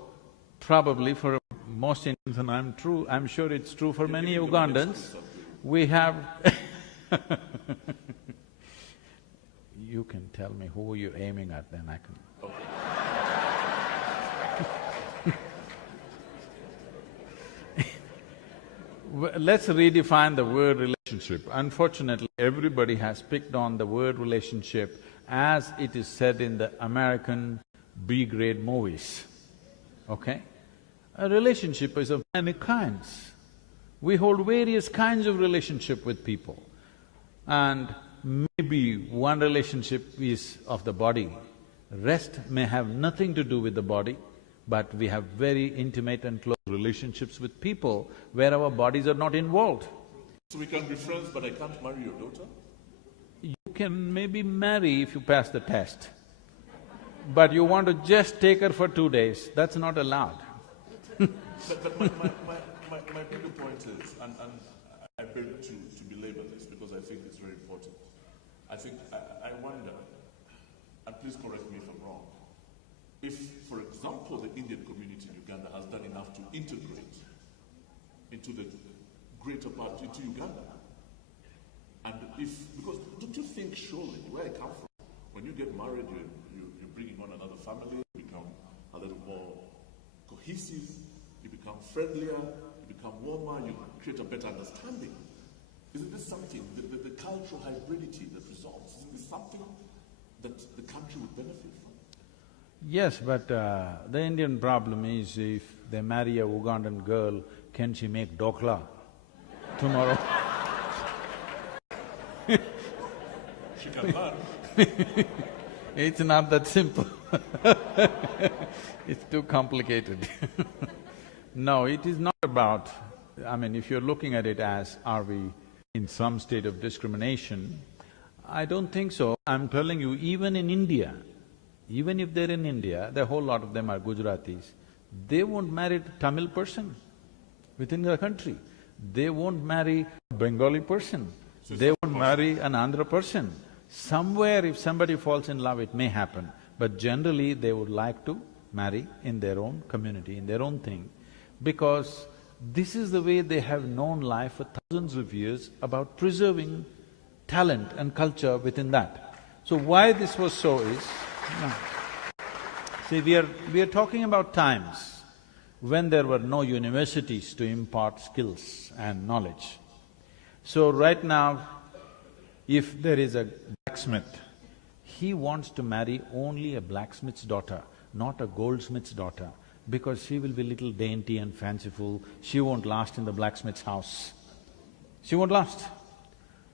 probably for most Indians, and I'm sure it's true for many Ugandans, we have You can tell me who you're aiming at, then I can… Let's redefine the word relationship. Unfortunately, everybody has picked on the word relationship as it is said in the American B-grade movies, okay? A relationship is of many kinds. We hold various kinds of relationship with people. And maybe one relationship is of the body, rest may have nothing to do with the body, but we have very intimate and close relationships with people where our bodies are not involved. So we can be friends, but I can't marry your daughter? You can maybe marry if you pass the test, but you want to just take her for 2 days, that's not allowed. But my bigger point is, and I beg to belabor this because I think it's very important. I wonder, and please correct me if I'm wrong, if, for example, the Indian community in Uganda has done enough to integrate into the greater part, into Uganda. And because don't you think surely, where I come from, when you get married, you're bringing on another family, you become a little more cohesive, you become friendlier, you become warmer, you create a better understanding. Isn't this something, the cultural hybridity that results, isn't this something that the country would benefit from? Yes, but the Indian problem is if they marry a Ugandan girl, can she make dokla tomorrow? She can learn. It's not that simple. It's too complicated. No, it is not about… I mean, if you're looking at it as, are we in some state of discrimination, I don't think so. I'm telling you, even in India, even if they're in India, the whole lot of them are Gujaratis, they won't marry a Tamil person within the country. They won't marry a Bengali person. They won't marry an Andhra person. Somewhere if somebody falls in love, it may happen, but generally they would like to marry in their own community, in their own thing, because this is the way they have known life for thousands of years about preserving talent and culture within that. So why this was so is… See, we are talking about times when there were no universities to impart skills and knowledge. So right now, if there is a blacksmith, he wants to marry only a blacksmith's daughter, not a goldsmith's daughter, because she will be little dainty and fanciful, she won't last in the blacksmith's house. She won't last.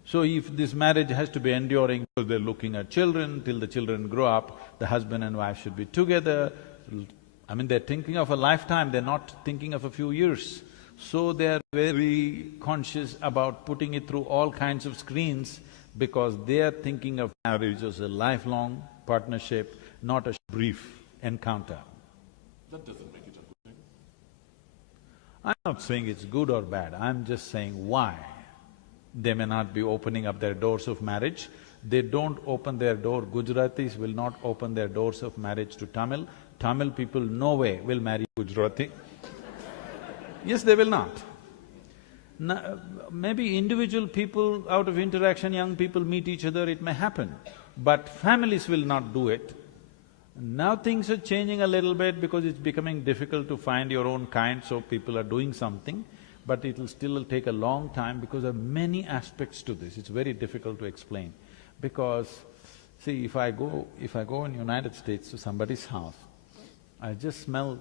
So if this marriage has to be enduring, because they're looking at children, till the children grow up, the husband and wife should be together. I mean, they're thinking of a lifetime, they're not thinking of a few years. So they're very conscious about putting it through all kinds of screens because they're thinking of marriage as a lifelong partnership, not a brief encounter. That doesn't make it a good thing. I'm not saying it's good or bad, I'm just saying why. They may not be opening up their doors of marriage. They don't open their door, Gujaratis will not open their doors of marriage to Tamil. Tamil people no way will marry Gujarati. Yes, they will not. Maybe individual people, out of interaction, young people meet each other, it may happen, but families will not do it. Now things are changing a little bit because it's becoming difficult to find your own kind, so people are doing something, but it'll still take a long time because there are many aspects to this. It's very difficult to explain. Because, see, if I go in United States to somebody's house, I just smell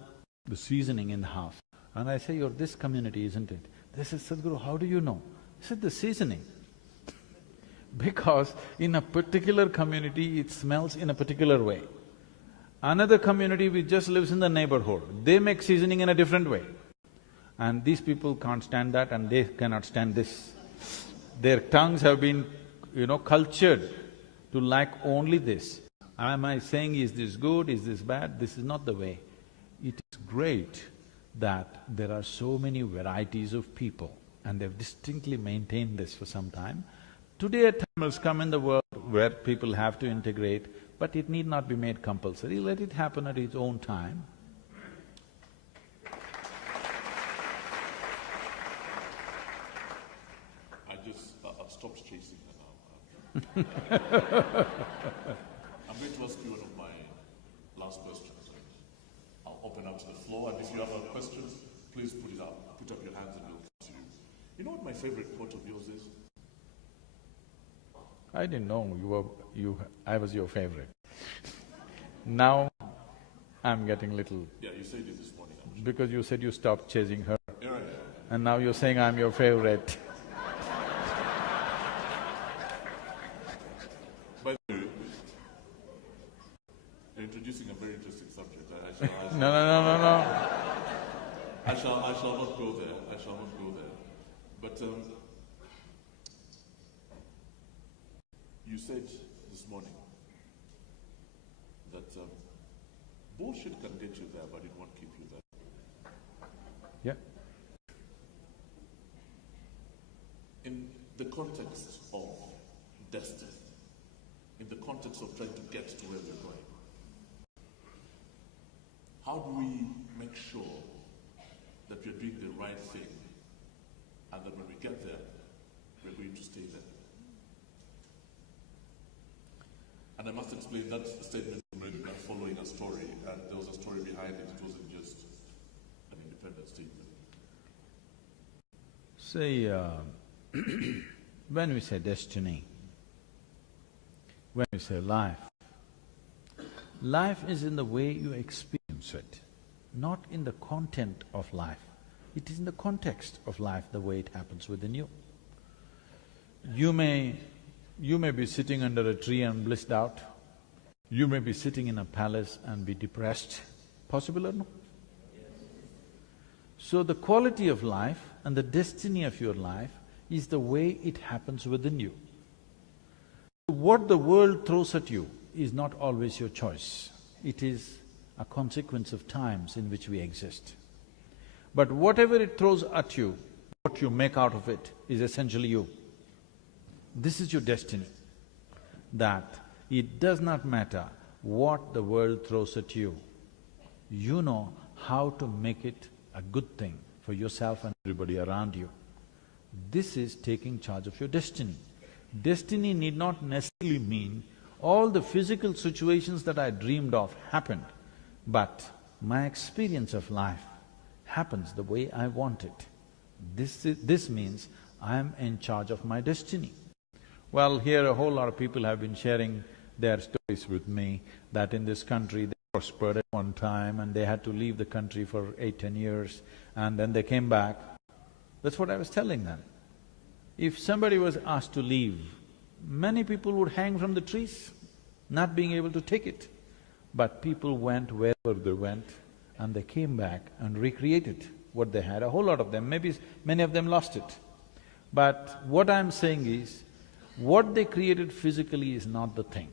the seasoning in the house, and I say, "You're this community, isn't it?" They say, "Sadhguru, how do you know?" I said, "The seasoning." Because in a particular community, it smells in a particular way. Another community which just lives in the neighborhood, they make seasoning in a different way. And these people can't stand that and they cannot stand this. Their tongues have been cultured to like only this. Am I saying, is this good, is this bad? This is not the way. It is great that there are so many varieties of people and they've distinctly maintained this for some time. Today a time has come in the world where people have to integrate, but it need not be made compulsory. Let it happen at its own time. I've stopped chasing her now. I'm going to ask you one of my last questions. I'll open up to the floor, and if you have a question, please put it up. Put up your hands and we'll come to you. You know what my favorite quote of yours is? I didn't know I was your favorite. Now I'm getting little… Yeah, you said it this morning. Because you said you stopped chasing her. Yeah, right. And now you're saying I'm your favorite. By the way, you're introducing a very interesting subject. No. I shall not go there. But you said this morning that bullshit can get you there, but it won't keep you there. Yeah. In the context of destiny, in the context of trying to get to where we're going, how do we make sure that we're doing the right thing and that when we get there, we're going to stay there? And I must explain that statement already by following a story, and there was a story behind it. It wasn't just an independent statement. See, when we say destiny, when we say life, life is in the way you experience it, not in the content of life. It is in the context of life, the way it happens within you. You may be sitting under a tree and blissed out. You may be sitting in a palace and be depressed. Possible or no? So the quality of life and the destiny of your life is the way it happens within you. What the world throws at you is not always your choice. It is a consequence of times in which we exist. But whatever it throws at you, what you make out of it is essentially you. This is your destiny. That it does not matter what the world throws at you, you know how to make it a good thing for yourself and everybody around you. This is taking charge of your destiny. Destiny need not necessarily mean all the physical situations that I dreamed of happened, but my experience of life happens the way I want it. This means I am in charge of my destiny. Well, here a whole lot of people have been sharing their stories with me that in this country they prospered at one time and they had to leave the country for 8–10 years and then they came back. That's what I was telling them. If somebody was asked to leave, many people would hang from the trees, not being able to take it. But people went wherever they went and they came back and recreated what they had. A whole lot of them, maybe many of them lost it. But what I'm saying is, what they created physically is not the thing.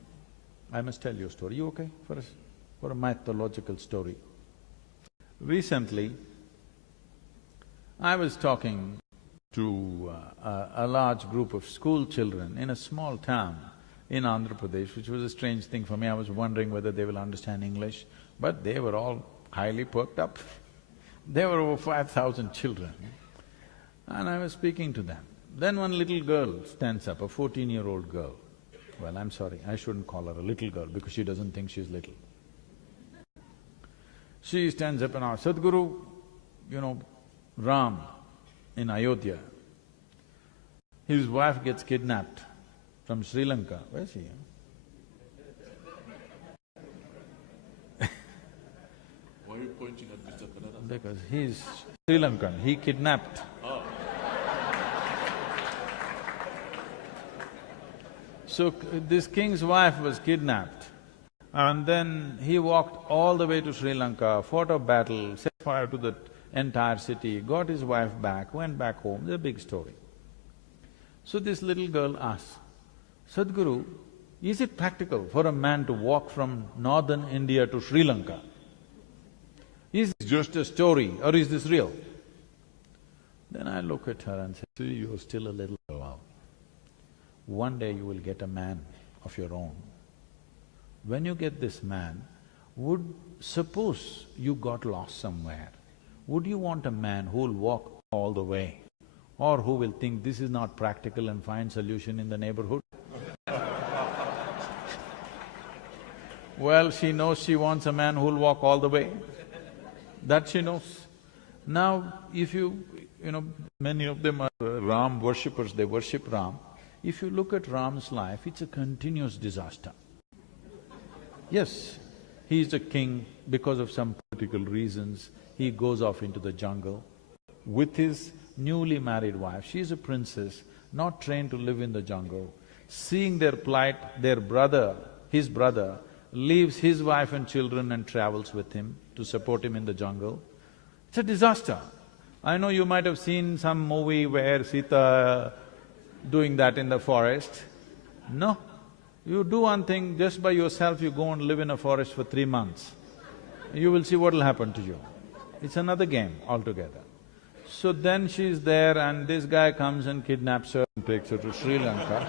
I must tell you a story. You okay for a mythological story? Recently, I was talking to a large group of school children in a small town in Andhra Pradesh, which was a strange thing for me. I was wondering whether they will understand English, but they were all highly perked up. There were over 5,000 children, and I was speaking to them. Then one little girl stands up, a 14-year-old girl. Well, I'm sorry, I shouldn't call her a little girl because she doesn't think she's little. She stands up and asks, Sadhguru, Ram in Ayodhya, his wife gets kidnapped from Sri Lanka. Where's he? Why are you pointing at Mr. Kannada? Because he's Sri Lankan, he kidnapped. Oh. So this king's wife was kidnapped and then he walked all the way to Sri Lanka, fought a battle, set fire to the entire city, got his wife back, went back home. It's a big story. So this little girl asks, Sadhguru, is it practical for a man to walk from northern India to Sri Lanka? Is this just a story or is this real? Then I look at her and say, see, you're still a little girl. One day you will get a man of your own. When you get this man, suppose you got lost somewhere, would you want a man who will walk all the way or who will think this is not practical and find solution in the neighborhood? Well, she knows she wants a man who will walk all the way. That she knows. Now, if you know, many of them are Ram worshippers, they worship Ram. If you look at Ram's life, it's a continuous disaster. Yes, he is a king because of some political reasons, he goes off into the jungle with his newly married wife. She is a princess, not trained to live in the jungle. Seeing their plight, his brother, leaves his wife and children and travels with him to support him in the jungle. It's a disaster. I know you might have seen some movie where Sita doing that in the forest. No, you do one thing, just by yourself you go and live in a forest for 3 months. You will see what'll happen to you. It's another game altogether. So then she's there and this guy comes and kidnaps her and takes her to Sri Lanka.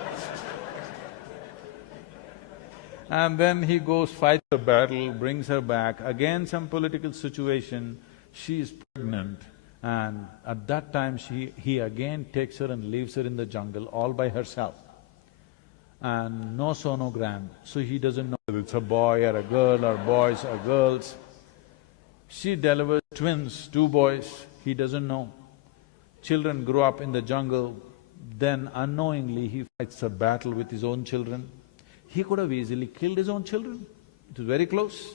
And then he goes, fights a battle, brings her back, again some political situation, she is pregnant, and at that time he again takes her and leaves her in the jungle all by herself. And no sonogram, so he doesn't know whether it's a boy or a girl or boys or girls. She delivers twins, 2 boys, he doesn't know. Children grow up in the jungle, then unknowingly he fights a battle with his own children. He could have easily killed his own children, it was very close.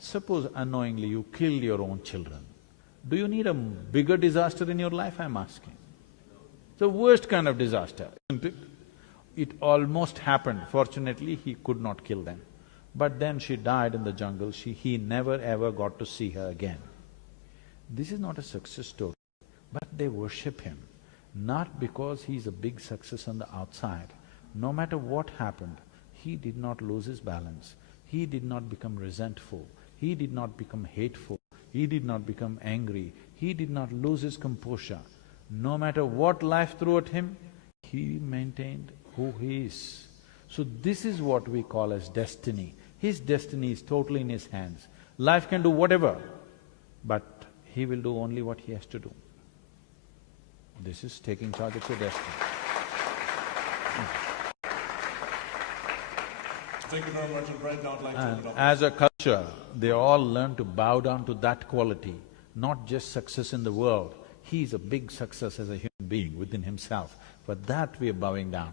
Suppose unknowingly you killed your own children. Do you need a bigger disaster in your life, I'm asking? It's the worst kind of disaster, isn't it? It almost happened, fortunately he could not kill them. But then she died in the jungle, he never ever got to see her again. This is not a success story, but they worship him, not because he's a big success on the outside. No matter what happened, he did not lose his balance, he did not become resentful, he did not become hateful, he did not become angry, he did not lose his composure. No matter what life threw at him, he maintained who he is. So this is what we call as destiny. His destiny is totally in his hands. Life can do whatever, but he will do only what he has to do. This is taking charge of your destiny. Thank you very much, and right now I'd like to open up. As a culture, they all learn to bow down to that quality, not just success in the world. He is a big success as a human being within himself. For that we are bowing down.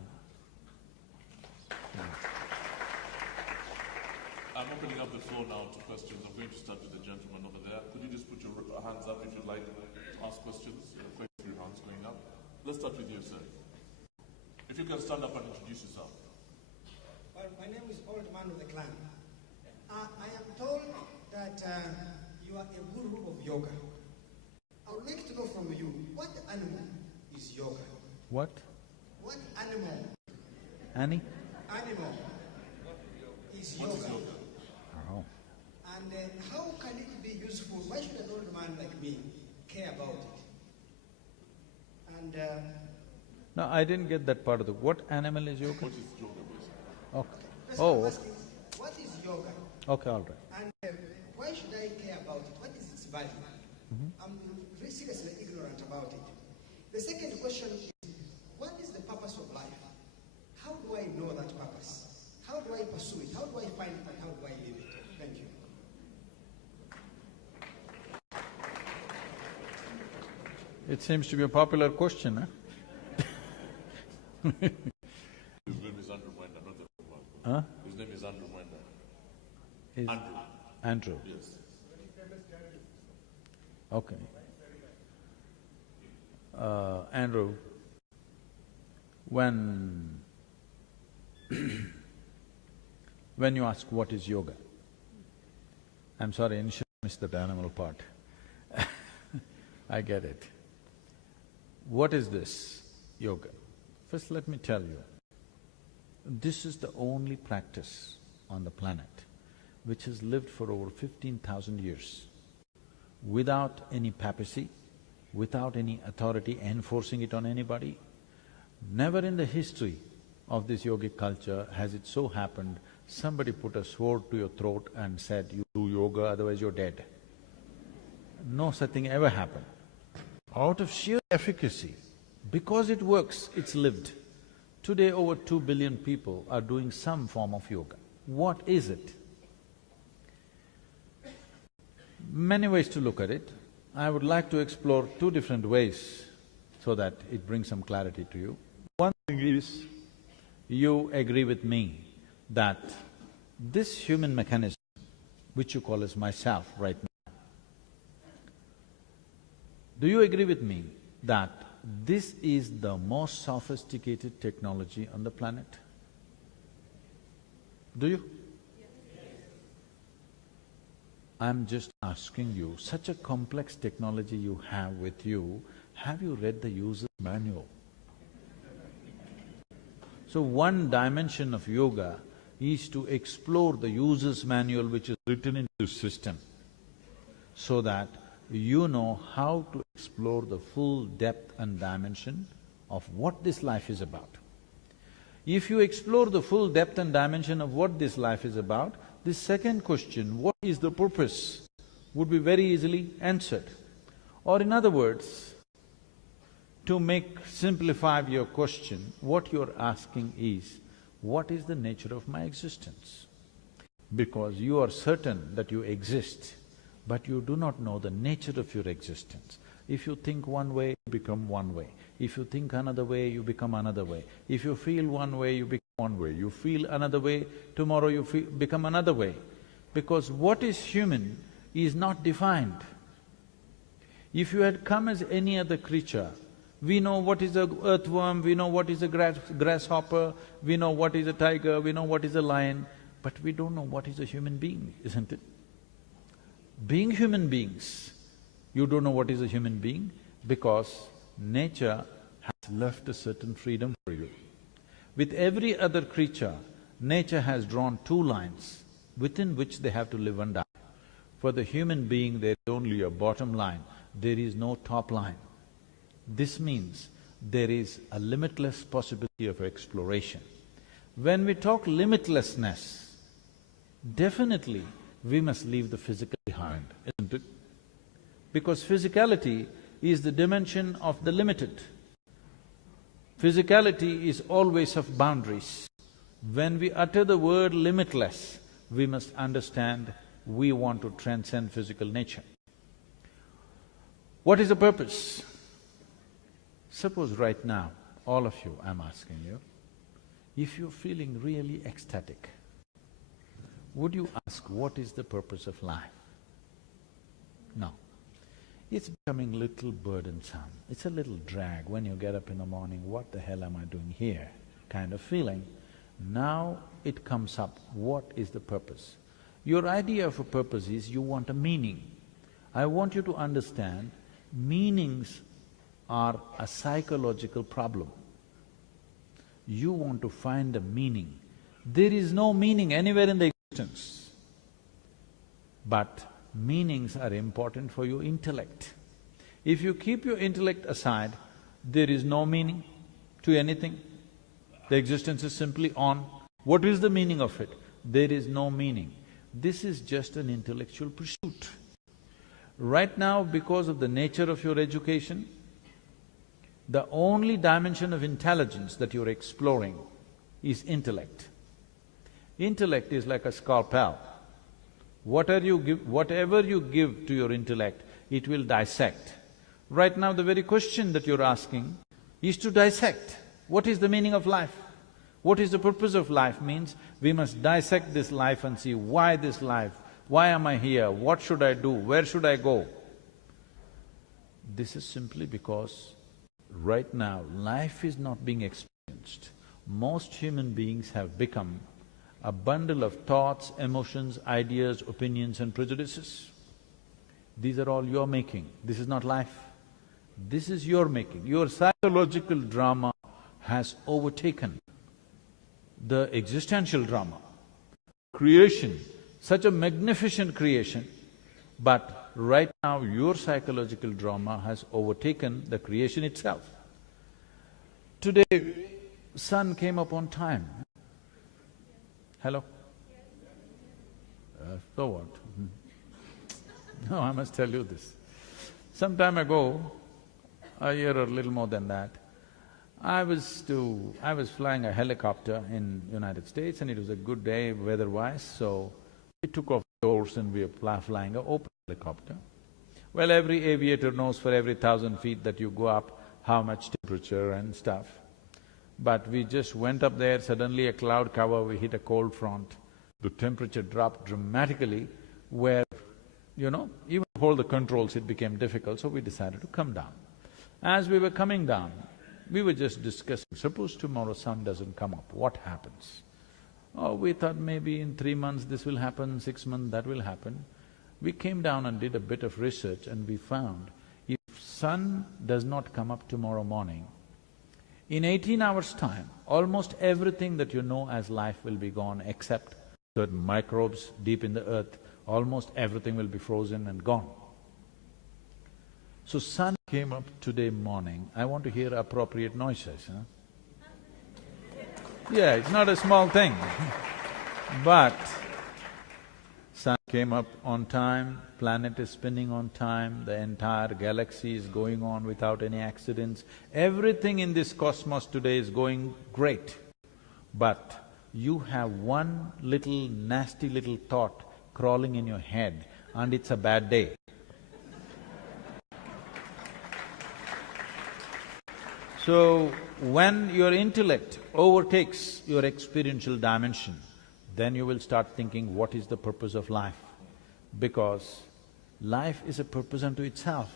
I'm opening up the floor now to questions. I'm going to start with the gentleman over there. Could you just put your hands up if you'd like to ask questions? Quite a few hands going up. Let's start with you, sir. If you can stand up and introduce yourself. Well, my name is Old Man of the Clan. I am told that you are a guru of yoga. I would like to know from you, what animal is yoga? What? What animal? Annie? Animal is yoga. What is yoga? Oh. And how can it be useful? Why should an old man like me care about it? And No, I didn't get that part of the… What animal is yoga? What is yoga, basically? Okay. I'm Oh, okay. asking, what is yoga? Okay, all right. And why should I care about it? What is its value? I'm really seriously ignorant about it. The second question is, what is the purpose of life? How do I know that purpose? How do I pursue it? How do I find it and how do I live it? Thank you. It seems to be a popular question, huh? His name is Andrew Mwenda, not the one. Huh? His name is Andrew Mwenda. Is Andrew. Andrew. Yes. Okay. Andrew, when when you ask what is yoga, I'm sorry, initially I missed that animal part. I get it. What is this yoga? First let me tell you, This is the only practice on the planet which has lived for over 15,000 years without any papacy, without any authority enforcing it on anybody. Never in the history of this yogic culture has it so happened somebody put a sword to your throat and said, you do yoga, otherwise you're dead. No such thing ever happened. Out of sheer efficacy, because it works, it's lived. Today over 2 billion people are doing some form of yoga. What is it? Many ways to look at it. I would like to explore two different ways so that it brings some clarity to you. One thing is, you agree with me that this human mechanism, which you call as myself right now, do you agree with me that this is the most sophisticated technology on the planet? Do you? I'm just asking you, such a complex technology you have with you, have you read the user's manual? So one dimension of yoga is to explore the user's manual which is written into the system, so that you know how to explore the full depth and dimension of what this life is about. If you explore the full depth and dimension of what this life is about, this second question, what is the purpose, would be very easily answered. Or in other words, to simplify your question, what you're asking is, what is the nature of my existence? Because you are certain that you exist, but you do not know the nature of your existence. If you think one way, you become one way. If you think another way, you become another way. If you feel one way, you become one way. You feel another way, tomorrow you become another way. Because what is human is not defined. If you had come as any other creature, we know what is a earthworm, we know what is a grasshopper, we know what is a tiger, we know what is a lion, but we don't know what is a human being, isn't it? Being human beings, you don't know what is a human being because nature has left a certain freedom for you. With every other creature, nature has drawn two lines within which they have to live and die. For the human being, there is only a bottom line, there is no top line. This means there is a limitless possibility of exploration. When we talk limitlessness, definitely we must leave the physical behind, isn't it? Because physicality is the dimension of the limited. Physicality is always of boundaries. When we utter the word limitless, we must understand we want to transcend physical nature. What is the purpose? Suppose right now, all of you, I'm asking you, if you're feeling really ecstatic, would you ask, what is the purpose of life? No. It's becoming little burdensome, it's a little drag when you get up in the morning, what the hell am I doing here, kind of feeling. Now it comes up, what is the purpose? Your idea of a purpose is you want a meaning. I want you to understand, meanings are a psychological problem. You want to find a meaning. There is no meaning anywhere in the existence. But meanings are important for your intellect. If you keep your intellect aside, there is no meaning to anything. The existence is simply on. What is the meaning of it? There is no meaning. This is just an intellectual pursuit. Right now, because of the nature of your education, the only dimension of intelligence that you're exploring is intellect. Intellect is like a scalpel. Whatever you give to your intellect, it will dissect. Right now, the very question that you're asking is to dissect. What is the meaning of life? What is the purpose of life means we must dissect this life and see why this life, why am I here, what should I do, where should I go? This is simply because right now, life is not being experienced. Most human beings have become a bundle of thoughts, emotions, ideas, opinions and prejudices. These are all your making, this is not life. This is your making. Your psychological drama has overtaken the existential drama. Creation, such a magnificent creation, but right now your psychological drama has overtaken the creation itself. Today, sun came up on time. Hello? So what? No, I must tell you this. Some time ago, a year or a little more than that, I was flying a helicopter in United States and it was a good day weather-wise, so we took off doors and we were flying an open helicopter. Well, every aviator knows for every 1,000 feet that you go up, how much temperature and stuff. But we just went up there, suddenly a cloud cover, we hit a cold front. The temperature dropped dramatically where, even to hold the controls it became difficult, so we decided to come down. As we were coming down, we were just discussing, suppose tomorrow sun doesn't come up, what happens? Oh, we thought maybe in 3 months this will happen, 6 months that will happen. We came down and did a bit of research and we found if sun does not come up tomorrow morning, in 18 hours' time, almost everything that you know as life will be gone except certain microbes deep in the earth, almost everything will be frozen and gone. So sun came up today morning, I want to hear appropriate noises, Yeah, it's not a small thing but sun came up on time, planet is spinning on time, the entire galaxy is going on without any accidents. Everything in this cosmos today is going great. But you have one little nasty little thought crawling in your head and it's a bad day. So, when your intellect overtakes your experiential dimension, then you will start thinking, what is the purpose of life? Because life is a purpose unto itself.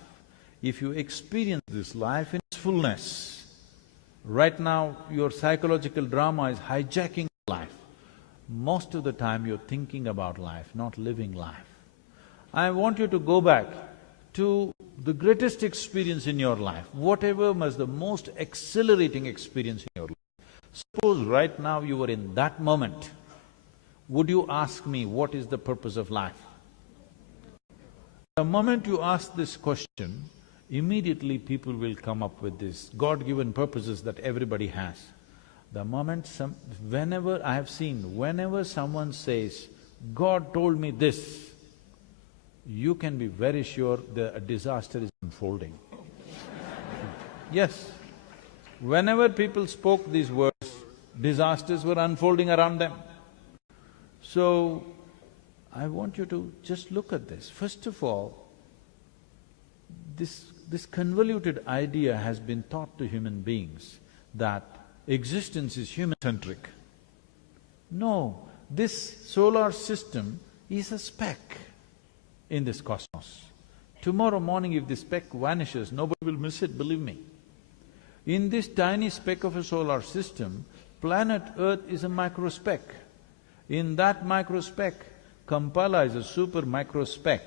If you experience this life in its fullness, right now your psychological drama is hijacking life. Most of the time you're thinking about life, not living life. I want you to go back to the greatest experience in your life, whatever was the most exhilarating experience in your life. Suppose right now you were in that moment, would you ask me, what is the purpose of life? The moment you ask this question, immediately people will come up with these God-given purposes that everybody has. The moment whenever I have seen, whenever someone says, God told me this, you can be very sure a disaster is unfolding. Yes, whenever people spoke these words, disasters were unfolding around them. So, I want you to just look at this. First of all, this convoluted idea has been taught to human beings that existence is human-centric. No, this solar system is a speck in this cosmos. Tomorrow morning if this speck vanishes, nobody will miss it, believe me. In this tiny speck of a solar system, planet Earth is a microspeck. In that microspeck, Kampala is a super microspeck.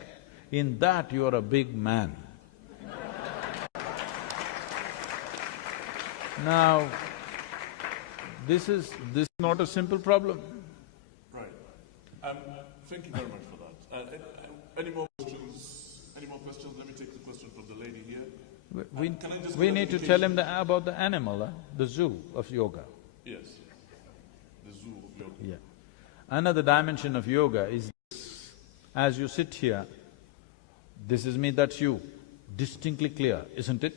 In that you are a big man. Now, this is not a simple problem. Right. Thank you very much for that. Any more questions? Let me take the question from the lady here. We need to tell him about the animal, the zoo of yoga. Yes, the zoo of yoga. Yeah. Another dimension of yoga is this. As you sit here, this is me, that's you, distinctly clear, isn't it?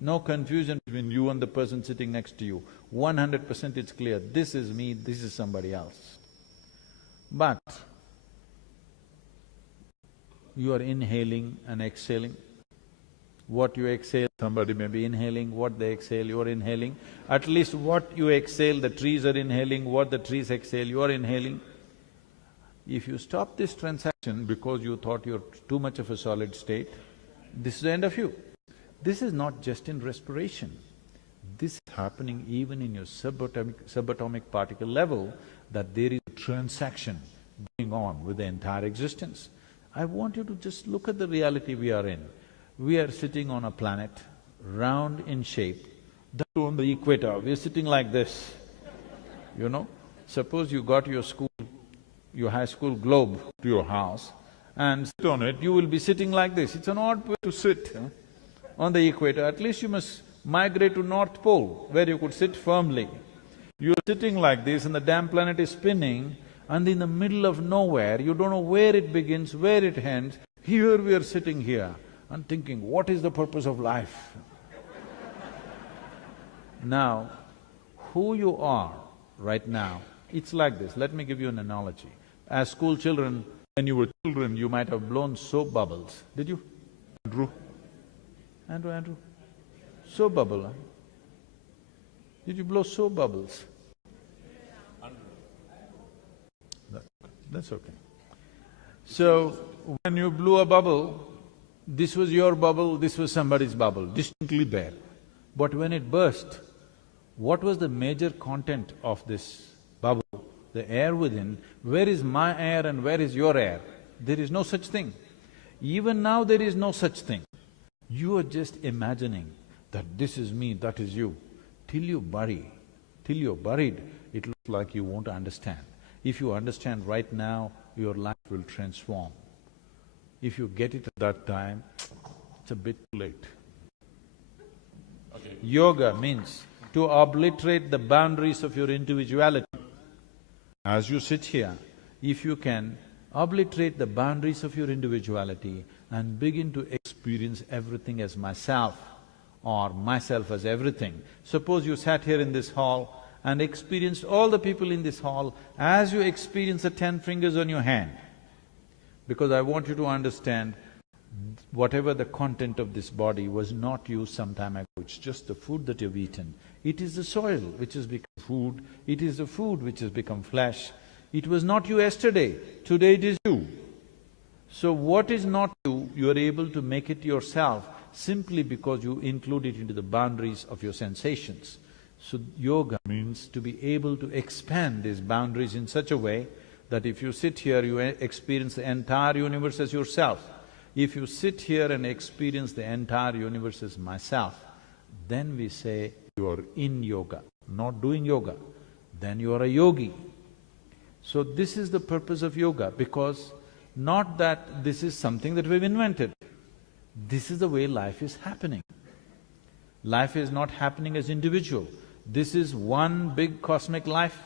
No confusion between you and the person sitting next to you. 100% it's clear, this is me, this is somebody else. But you are inhaling and exhaling. What you exhale, somebody may be inhaling, what they exhale, you are inhaling. At least what you exhale, the trees are inhaling, what the trees exhale, you are inhaling. If you stop this transaction because you thought you're too much of a solid state, this is the end of you. This is not just in respiration. This is happening even in your subatomic particle level, that there is a transaction going on with the entire existence. I want you to just look at the reality we are in. We are sitting on a planet, round in shape, that on the equator, we are sitting like this. you know. Suppose you got your high school globe to your house and sit on it, you will be sitting like this. It's an odd way to sit, on the equator. At least you must migrate to North Pole, where you could sit firmly. You're sitting like this and the damn planet is spinning, and in the middle of nowhere, you don't know where it begins, where it ends. Here we are sitting here and thinking, what is the purpose of life? Now, who you are right now, it's like this. Let me give you an analogy. As school children, when you were children, you might have blown soap bubbles. Did you? Andrew? Soap bubble, huh? Did you blow soap bubbles? That's okay. So, when you blew a bubble, this was your bubble, this was somebody's bubble, distinctly there. But when it burst, what was the major content of this bubble? The air within. Where is my air and where is your air? There is no such thing. Even now there is no such thing. You are just imagining that this is me, that is you. Till you're buried, it looks like you won't understand. If you understand right now, your life will transform. If you get it at that time, it's a bit too late. Okay. Yoga means to obliterate the boundaries of your individuality. As you sit here, if you can obliterate the boundaries of your individuality and begin to experience everything as myself or myself as everything. Suppose you sat here in this hall and experienced all the people in this hall as you experience the 10 fingers on your hand. Because I want you to understand, whatever the content of this body was not you some time ago, it's just the food that you've eaten. It is the soil which has become food, it is the food which has become flesh. It was not you yesterday, today it is you. So what is not you, you are able to make it yourself simply because you include it into the boundaries of your sensations. So yoga means to be able to expand these boundaries in such a way that if you sit here, you experience the entire universe as yourself. If you sit here and experience the entire universe as myself, then we say you are in yoga, not doing yoga. Then you are a yogi. So this is the purpose of yoga, because not that this is something that we've invented. This is the way life is happening. Life is not happening as individual. This is one big cosmic life.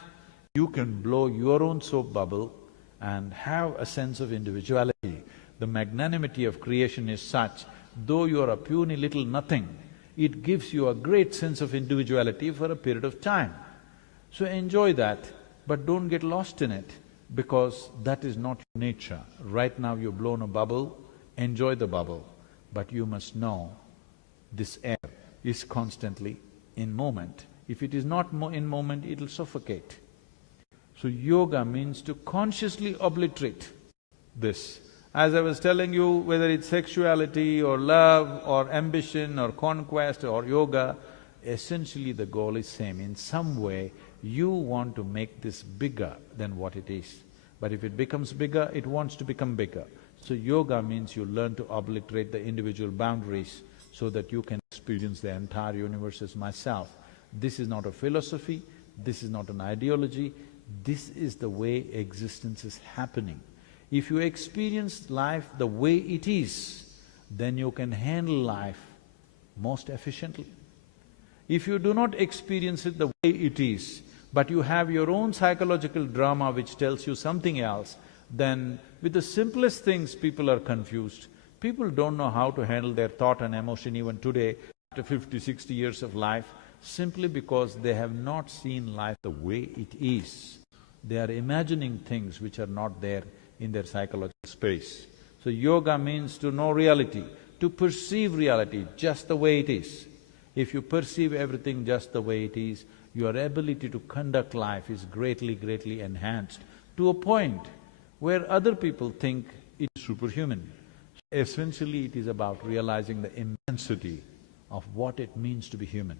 You can blow your own soap bubble and have a sense of individuality. The magnanimity of creation is such, though you are a puny little nothing, it gives you a great sense of individuality for a period of time. So enjoy that, but don't get lost in it, because that is not your nature. Right now you've blown a bubble, enjoy the bubble, but you must know this air is constantly in movement. If it is not in movement, it'll suffocate. So yoga means to consciously obliterate this. As I was telling you, whether it's sexuality or love or ambition or conquest or yoga, essentially the goal is same. In some way, you want to make this bigger than what it is. But if it becomes bigger, it wants to become bigger. So yoga means you learn to obliterate the individual boundaries so that you can experience the entire universe as myself. This is not a philosophy, this is not an ideology, this is the way existence is happening. If you experience life the way it is, then you can handle life most efficiently. If you do not experience it the way it is, but you have your own psychological drama which tells you something else, then with the simplest things people are confused. People don't know how to handle their thought and emotion even today, after 50, 60 years of life, simply because they have not seen life the way it is. They are imagining things which are not there in their psychological space. So yoga means to know reality, to perceive reality just the way it is. If you perceive everything just the way it is, your ability to conduct life is greatly, greatly enhanced to a point where other people think it's superhuman. So essentially, it is about realizing the immensity of what it means to be human.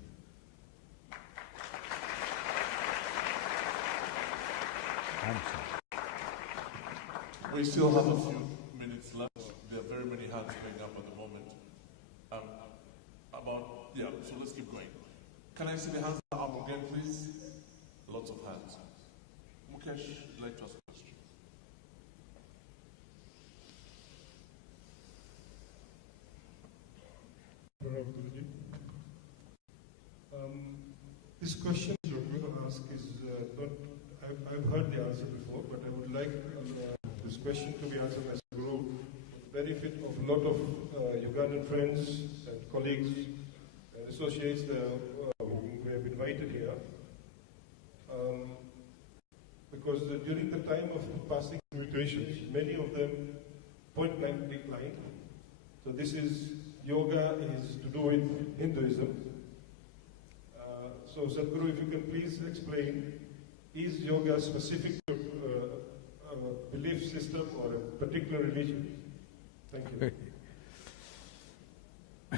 We still have a few minutes left. There are very many hands going up at the moment. So let's keep going. Can I see the hands up again, please? Lots of hands. Mukesh, would like to ask a question? This question I'm going to ask is not, I've heard the answer before, but I would like this question to be answered by Sadhguru for the benefit of a lot of Ugandan friends and colleagues and associates who have invited here. Because during the time of passing invitations, many of them point blank declined. So this is, yoga is to do with Hinduism. So Sadhguru, if you can please explain, is yoga specific to a belief system or a particular religion? Thank you. A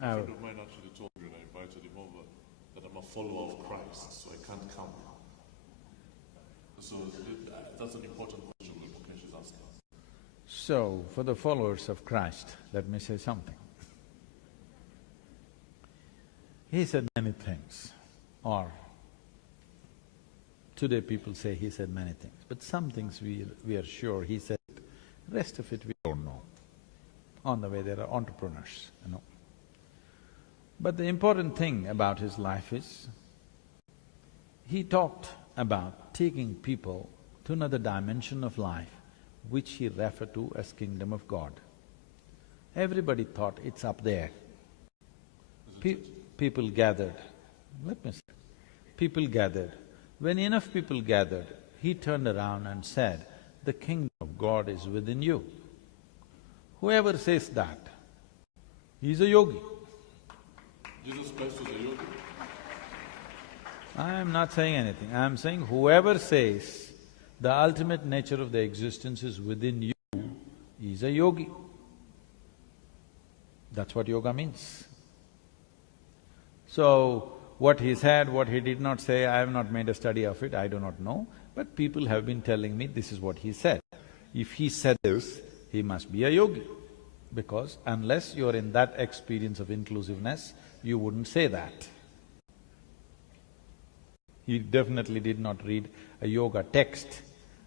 friend of mine actually told me when I invited him over that I'm a follower of Christ, so I can't come. So that's an important question that Mukesh is asking. So, for the followers of Christ, let me say something. He said many things, or today people say he said many things, but some things we are sure he said, rest of it we don't know. On the way there are entrepreneurs, you know. But the important thing about his life is, he talked about taking people to another dimension of life, which he referred to as Kingdom of God. Everybody thought it's up there. People gathered, let me say, people gathered. When enough people gathered, he turned around and said, the Kingdom of God is within you. Whoever says that, he's a yogi. Jesus Christ was a yogi? I am not saying anything, I am saying whoever says the ultimate nature of the existence is within you is a yogi. That's what yoga means. So, what he said, what he did not say, I have not made a study of it, I do not know, but people have been telling me this is what he said. If he said this, he must be a yogi, because unless you're in that experience of inclusiveness, you wouldn't say that. He definitely did not read a yoga text,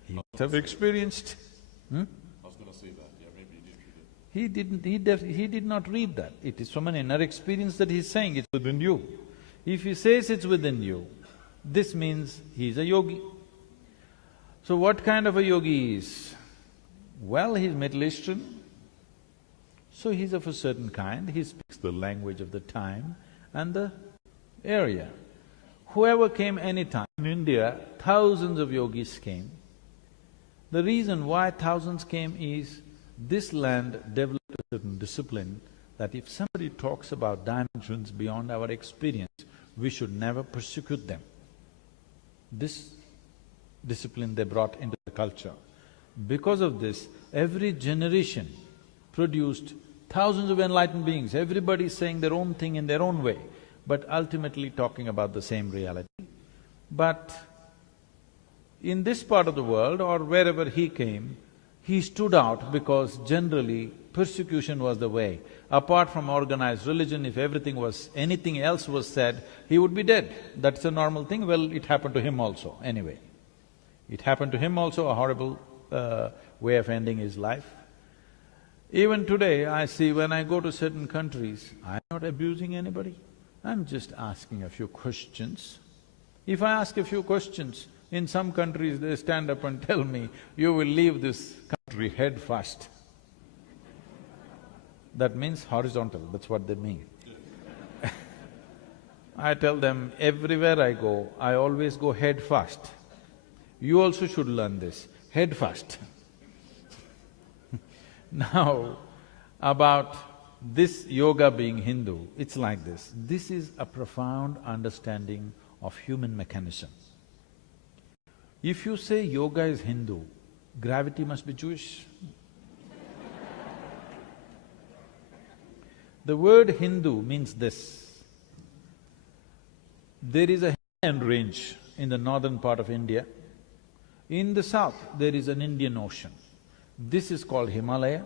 he must have experienced. I was gonna say that, yeah, maybe he didn't read it. He did not read that. It is from an inner experience that he's saying it's within you. If he says it's within you, this means he's a yogi. So what kind of a yogi is? Well, he's Middle Eastern, so he's of a certain kind, he speaks the language of the time and the area. Whoever came anytime, in India, thousands of yogis came. The reason why thousands came is, this land developed a certain discipline that if somebody talks about dimensions beyond our experience, we should never persecute them. This discipline they brought into the culture. Because of this, every generation produced thousands of enlightened beings, everybody saying their own thing in their own way, but ultimately talking about the same reality. But in this part of the world or wherever he came, he stood out because generally persecution was the way. Apart from organized religion, if anything else was said, he would be dead. That's a normal thing. Well, it happened to him also, anyway. It happened to him also, a horrible way of ending his life. Even today, I see when I go to certain countries, I'm not abusing anybody, I'm just asking a few questions. If I ask a few questions, in some countries they stand up and tell me, you will leave this country head first. That means horizontal, that's what they mean. I tell them, everywhere I go, I always go head first. You also should learn this, head first. Now, about this yoga being Hindu, it's like this. This is a profound understanding of human mechanism. If you say yoga is Hindu, gravity must be Jewish. The word Hindu means this. There is a Himalayan range in the northern part of India. In the south, there is an Indian Ocean. This is called Himalaya,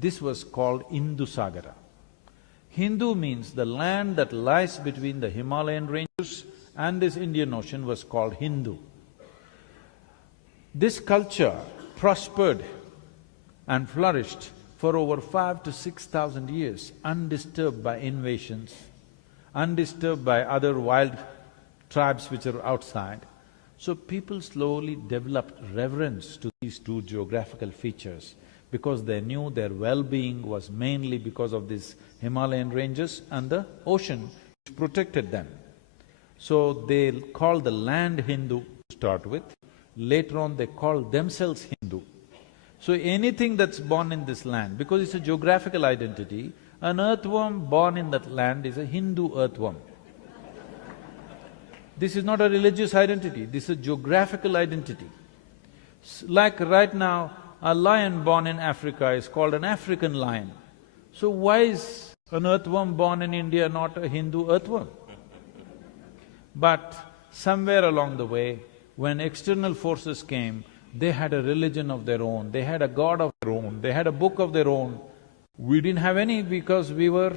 this was called Indusagara. Hindu means the land that lies between the Himalayan ranges and this Indian Ocean was called Hindu. This culture prospered and flourished for over 5,000 to 6,000 years, undisturbed by invasions, undisturbed by other wild tribes which are outside. So people slowly developed reverence to these two geographical features because they knew their well-being was mainly because of these Himalayan ranges and the ocean which protected them. So they called the land Hindu to start with, later on they called themselves Hindu. So anything that's born in this land, because it's a geographical identity, an earthworm born in that land is a Hindu earthworm. This is not a religious identity, this is a geographical identity. Like right now, a lion born in Africa is called an African lion. So why is an earthworm born in India not a Hindu earthworm? But somewhere along the way, when external forces came, they had a religion of their own, they had a god of their own, they had a book of their own. We didn't have any because we were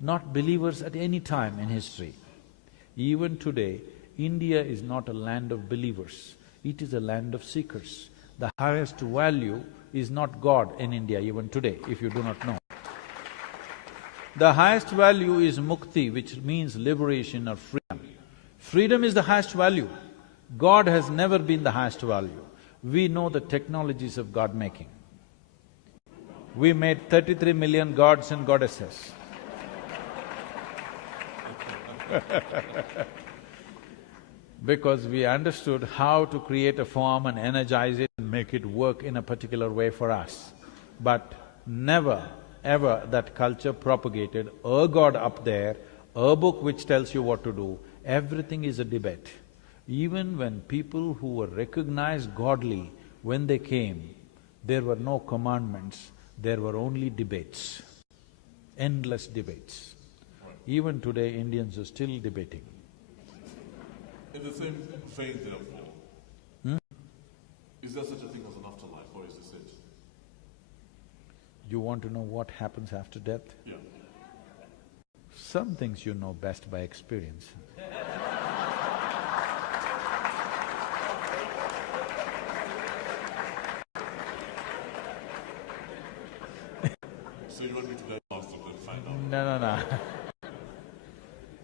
not believers at any time in history. Even today, India is not a land of believers, it is a land of seekers. The highest value is not God in India even today, if you do not know. The highest value is mukti, which means liberation or freedom. Freedom is the highest value. God has never been the highest value. We know the technologies of God-making. We made 33 million gods and goddesses. Because we understood how to create a form and energize it and make it work in a particular way for us. But never, ever that culture propagated a god up there, a book which tells you what to do. Everything is a debate. Even when people who were recognized godly, when they came, there were no commandments, there were only debates, endless debates. Even today, Indians are still debating. In the same vein, therefore, is there such a thing as an afterlife, or is this it? You want to know what happens after death? Yeah. Some things you know best by experience. So you want me to die last and then find out? No.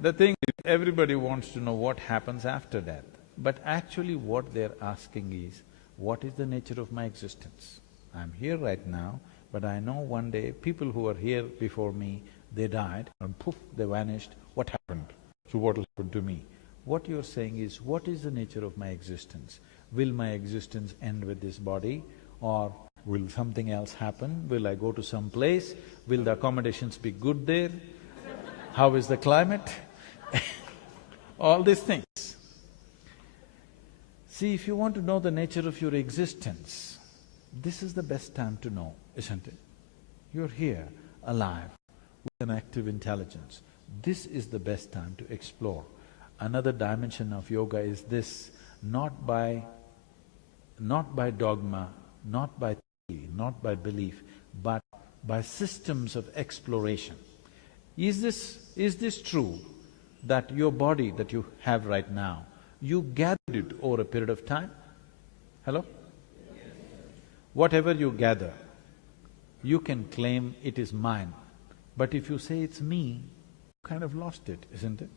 The thing is, everybody wants to know what happens after death, but actually what they're asking is, what is the nature of my existence? I'm here right now, but I know one day people who were here before me, they died and poof, they vanished. What happened? So what will happen to me? What you're saying is, what is the nature of my existence? Will my existence end with this body, or will something else happen? Will I go to some place? Will the accommodations be good there? How is the climate? All these things. See, if you want to know the nature of your existence, this is the best time to know, isn't it? You're here, alive, with an active intelligence. This is the best time to explore. Another dimension of yoga is this, not by dogma, not by theory, not by belief, but by systems of exploration. Is this true that your body that you have right now, you gathered it over a period of time? Hello? Whatever you gather, you can claim it is mine, but if you say it's me, you kind of lost it, isn't it?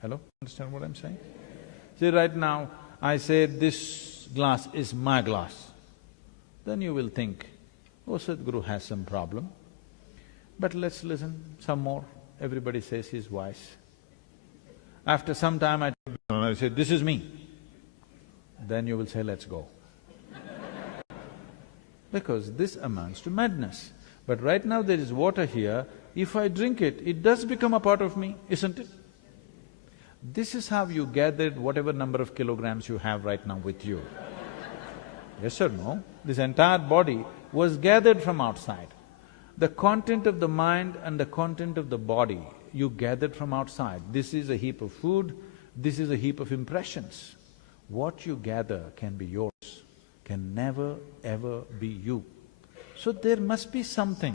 Hello? Understand what I'm saying? See, right now, I say this glass is my glass, then you will think, oh, Sadhguru has some problem. But let's listen some more. Everybody says he's wise. After some time I say, this is me. Then you will say, let's go. Because this amounts to madness. But right now there is water here, if I drink it, it does become a part of me, isn't it? This is how you gathered whatever number of kilograms you have right now with you. Yes or no? This entire body was gathered from outside. The content of the mind and the content of the body you gathered from outside. This is a heap of food, this is a heap of impressions. What you gather can be yours, can never ever be you. So there must be something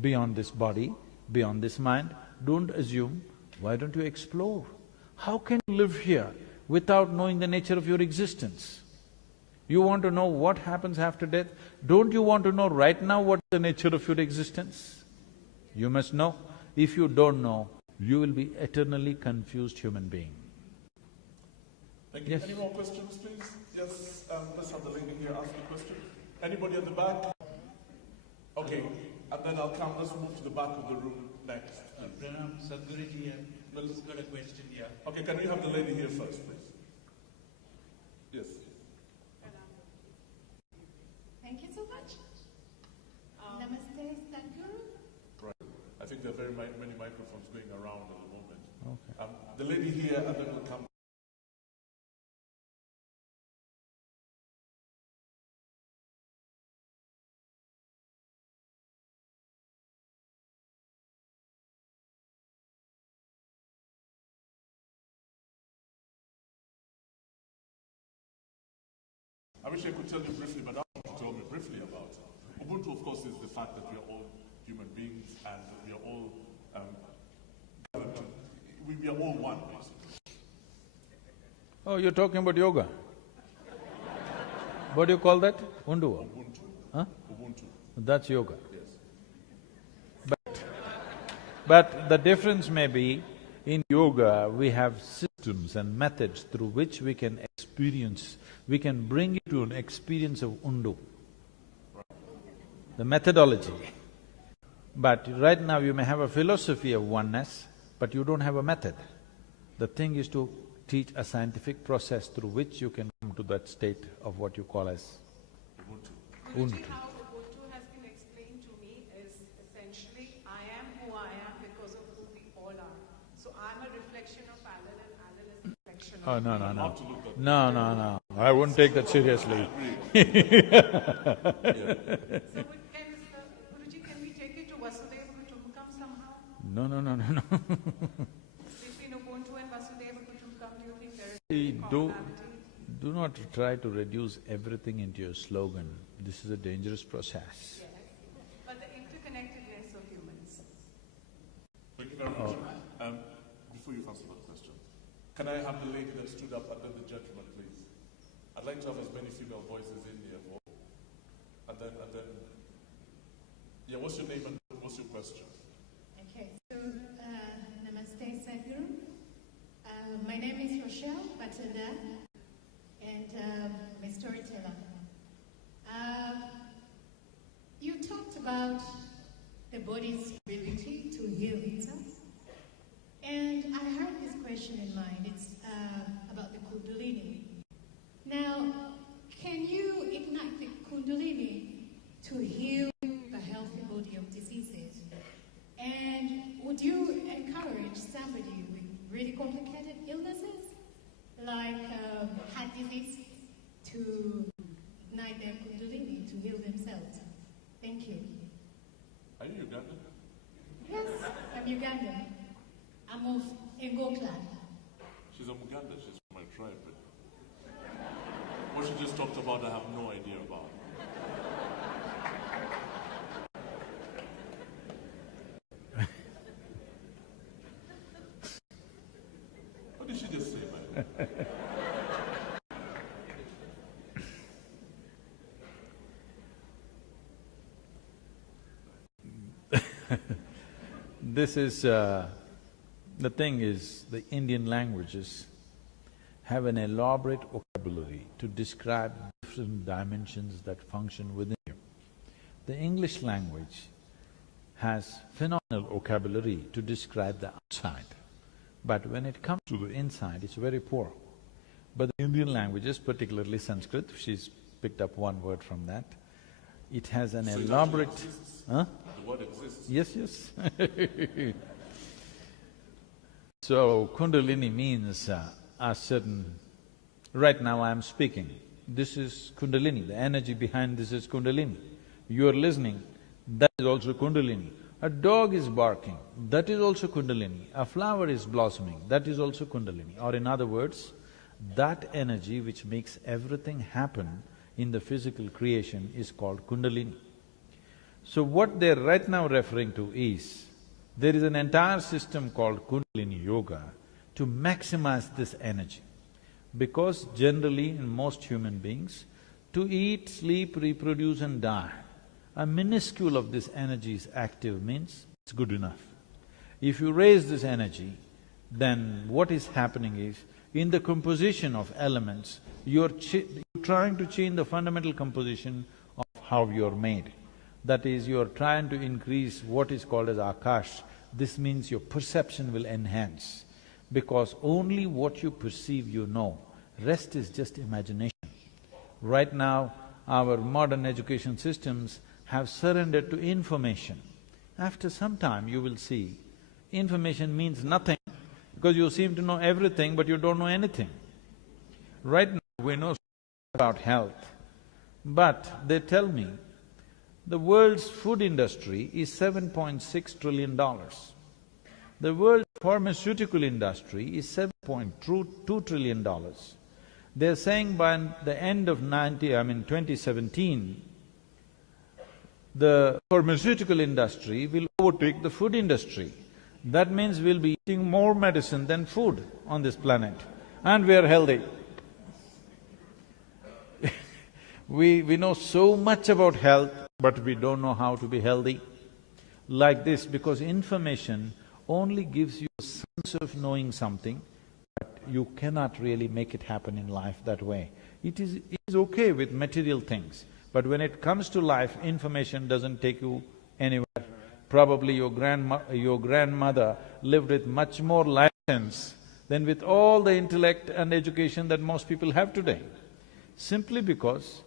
beyond this body, beyond this mind. Don't assume, why don't you explore? How can you live here without knowing the nature of your existence? You want to know what happens after death? Don't you want to know right now what's the nature of your existence? You must know. If you don't know, you will be eternally confused human being. Thank you. Yes. Any more questions, please? Yes, let's have the lady here ask a question. Anybody at the back? Okay, and then I'll come, let's move to the back of the room next. Pranam, Sadhguruji here. Just got a question here. Okay, can we have the lady here first, please? Yes. Thank you so much. Namaste, Sadhguru. Right. I think there are very many microphones going around at the moment. Okay. The lady here, and then we'll come. I wish I could tell you briefly, but I want you to tell me briefly about it. Ubuntu, of course, is the fact that we are all human beings and we are all we are all one, basically. Oh, you're talking about yoga? What do you call that? Undu? Ubuntu. Huh? Ubuntu. That's yoga. Yes. But the difference may be, in yoga, we have systems and methods through which we can experience, we can bring you to an experience of undu, the methodology. But right now you may have a philosophy of oneness, but you don't have a method. The thing is to teach a scientific process through which you can come to that state of what you call as Guruji, how Ubuntu has been explained to me is essentially, I am who I am because of who we all are. So I'm a reflection of Alal and Alal is a reflection of… Oh, no, no, no. Have to look at No, no, no. I wouldn't take that seriously. So Guruji, can we take it to Vasudeva Kutumbakam somehow? No, no, no, no, no. Between Ubuntu and Vasudeva Kutumbakam, do you think there is See, commonality? do not try to reduce everything into your slogan. This is a dangerous process. Yes, but the interconnectedness of humans. Thank you very much. Before you answer that question, can I have the lady that stood up and then the gentleman, please? I'd like to have as many female voices in here. And then, yeah, what's your name and what's your question? Okay, so Namaste, Sadhguru. My name is Rochelle Batanda, and I'm a storyteller. You talked about the body's ability to heal itself, and I had this question in mind. It's about the Kundalini. Now, can you ignite the Kundalini to heal the healthy body of diseases? And would you encourage somebody with really complicated illnesses, like heart disease, to ignite their Kundalini to heal themselves? Thank you. Are you Ugandan? Yes, I'm Ugandan. I'm of Engo clan. She's a Muganda, she's from my tribe, but what she just talked about, I have no idea about. What did she just say, man? This is… the thing is, the Indian languages have an elaborate vocabulary to describe different dimensions that function within you. The English language has phenomenal vocabulary to describe the outside, but when it comes to the inside, it's very poor. But the Indian languages, particularly Sanskrit, she's picked up one word from that, it has an elaborate… Huh? The word exists. Yes, yes. So, Kundalini means a certain… Right now I am speaking, this is Kundalini, the energy behind this is Kundalini. You are listening, that is also Kundalini. A dog is barking, that is also Kundalini. A flower is blossoming, that is also Kundalini. Or in other words, that energy which makes everything happen in the physical creation is called Kundalini. So what they're right now referring to is, there is an entire system called Kundalini Yoga, to maximize this energy. Because generally in most human beings, to eat, sleep, reproduce and die, a minuscule of this energy is active means it's good enough. If you raise this energy, then what is happening is, in the composition of elements, you're trying to change the fundamental composition of how you're made. That is, you're trying to increase what is called as akash. This means your perception will enhance, because only what you perceive you know, rest is just imagination. Right now, our modern education systems have surrendered to information. After some time, you will see, information means nothing, because you seem to know everything but you don't know anything. Right now, we know about health, but they tell me the world's food industry is $7.6 trillion. The world's pharmaceutical industry is $7.2 trillion. They're saying by the end of 2017, the pharmaceutical industry will overtake the food industry. That means we'll be eating more medicine than food on this planet, and we are healthy. We know so much about health, but we don't know how to be healthy. Like this, because information only gives you a sense of knowing something, but you cannot really make it happen in life that way. It is okay with material things, but when it comes to life, information doesn't take you anywhere. Probably your grandmother lived with much more life sense than with all the intellect and education that most people have today. Simply because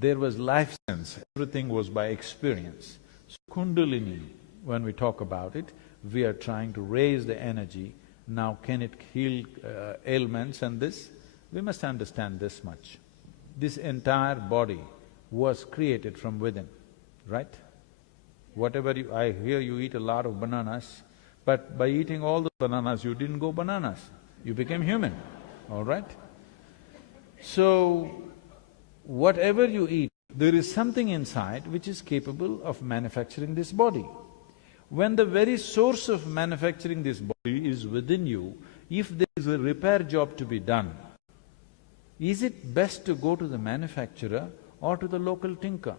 there was life sense, everything was by experience. So Kundalini, when we talk about it, we are trying to raise the energy. Now can it heal ailments and this? We must understand this much. This entire body was created from within, right? I hear you eat a lot of bananas, but by eating all the bananas, you didn't go bananas, you became human, all right? So, whatever you eat, there is something inside which is capable of manufacturing this body. When the very source of manufacturing this body is within you, if there is a repair job to be done, is it best to go to the manufacturer or to the local tinker?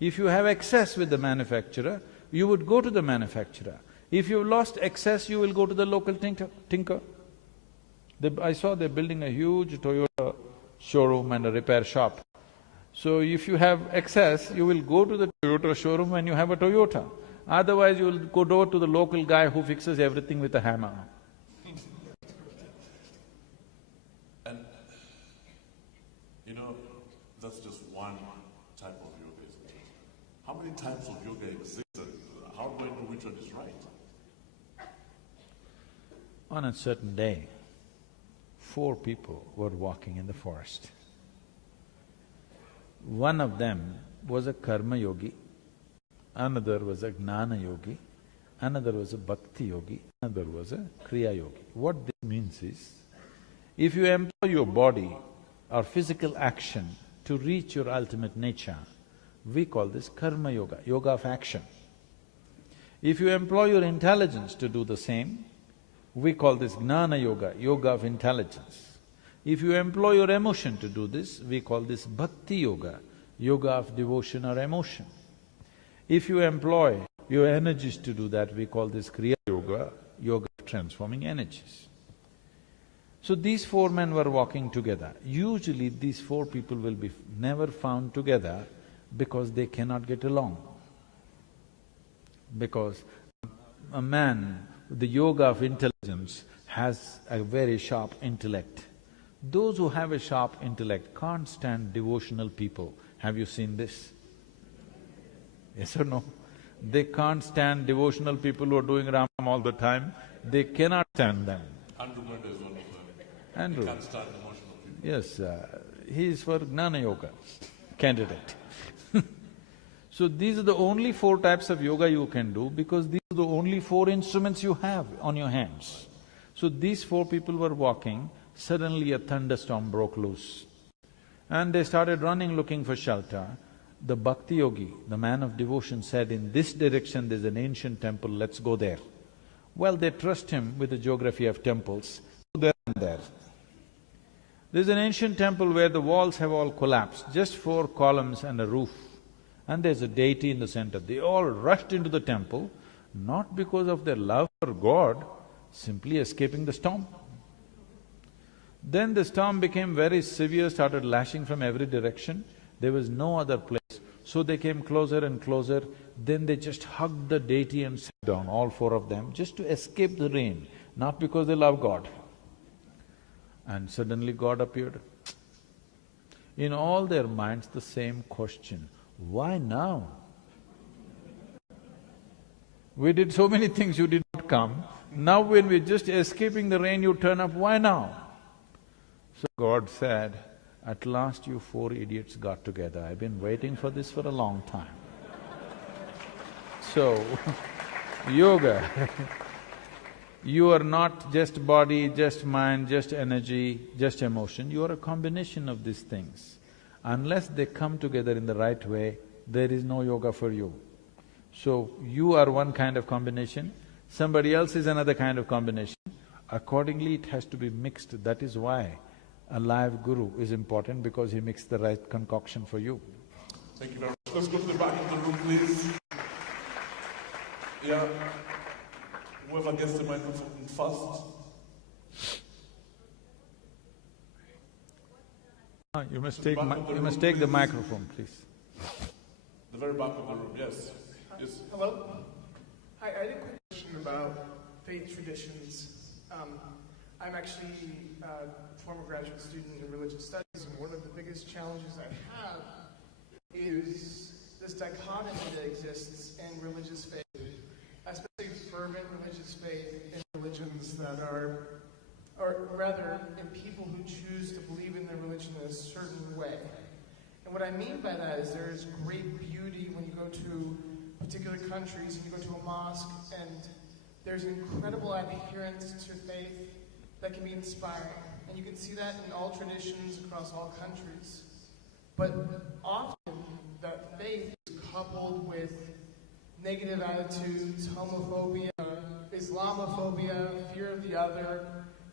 If you have excess with the manufacturer, you would go to the manufacturer. If you've lost excess, you will go to the local tinker. I saw they're building a huge Toyota showroom and a repair shop. So if you have excess, you will go to the Toyota showroom when you have a Toyota. Otherwise, you will go to the local guy who fixes everything with a hammer. And, that's just one type of yoga, isn't it? How many types of yoga exist, and how do I know which one is right? On a certain day, 4 people were walking in the forest. One of them was a karma yogi, another was a gnana yogi, another was a bhakti yogi, another was a kriya yogi. What this means is, if you employ your body or physical action to reach your ultimate nature, we call this karma yoga, yoga of action. If you employ your intelligence to do the same, we call this gnana yoga, yoga of intelligence. If you employ your emotion to do this, we call this bhakti yoga, yoga of devotion or emotion. If you employ your energies to do that, we call this kriya yoga, yoga of transforming energies. So these 4 men were walking together. Usually these 4 people will be never found together because they cannot get along. Because a man with the yoga of intelligence has a very sharp intellect. Those who have a sharp intellect can't stand devotional people. Have you seen this? Yes or no? They can't stand devotional people who are doing Ramam all the time. They cannot stand them. Andrew Munda is one of them. Andrew. He can't stand emotional people. Yes, he is for Gnana Yoga candidate. So these are the only 4 types of yoga you can do, because these are the only 4 instruments you have on your hands. So these 4 people were walking, suddenly a thunderstorm broke loose. And they started running looking for shelter. The bhakti yogi, the man of devotion, said, in this direction there's an ancient temple, let's go there. Well, they trust him with the geography of temples, so they're there. There's an ancient temple where the walls have all collapsed, just 4 columns and a roof, and there's a deity in the center. They all rushed into the temple, not because of their love for God, simply escaping the storm. Then the storm became very severe, started lashing from every direction. There was no other place. So they came closer and closer. Then they just hugged the deity and sat down, all 4 of them, just to escape the rain, not because they love God. And suddenly God appeared. In all their minds, the same question, why now? We did so many things, you did not come. Now when we're just escaping the rain, you turn up, why now? So God said, at last you 4 idiots got together. I've been waiting for this for a long time. So, yoga, you are not just body, just mind, just energy, just emotion, you are a combination of these things. Unless they come together in the right way, there is no yoga for you. So, you are one kind of combination, somebody else is another kind of combination. Accordingly, it has to be mixed. That is why a live guru is important, because he mixed the right concoction for you. Thank you very much. Let's go to the back of the room, please. Yeah. Whoever gets the microphone first. You must take the microphone, please. The very back of the room, yes. Yes. Hello. Hi, I had a quick question about faith traditions. I'm actually a former graduate student in religious studies, and one of the biggest challenges I have is this dichotomy that exists in religious faith, especially fervent religious faith in religions that are, or rather, in people who choose to believe in their religion in a certain way. And what I mean by that is there is great beauty when you go to particular countries and you go to a mosque, and there's incredible adherence to faith that can be inspiring. And you can see that in all traditions across all countries. But often that faith is coupled with negative attitudes, homophobia, Islamophobia, fear of the other.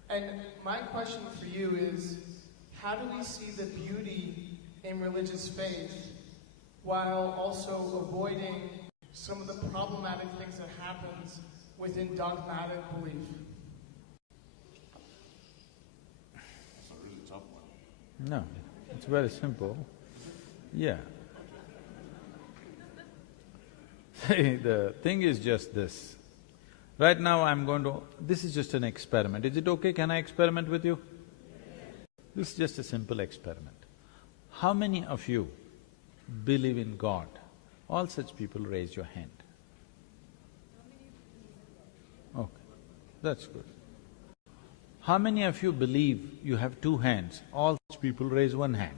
And my question for you is, how do we see the beauty in religious faith while also avoiding some of the problematic things that happens within dogmatic belief? That's a really tough one. No, it's very simple. Yeah. See, the thing is just this. Right now I'm going to… this is just an experiment. Is it okay? Can I experiment with you? This is just a simple experiment. How many of you believe in God? All such people raise your hand. Okay, that's good. How many of you believe you have 2 hands? All such people raise 1 hand.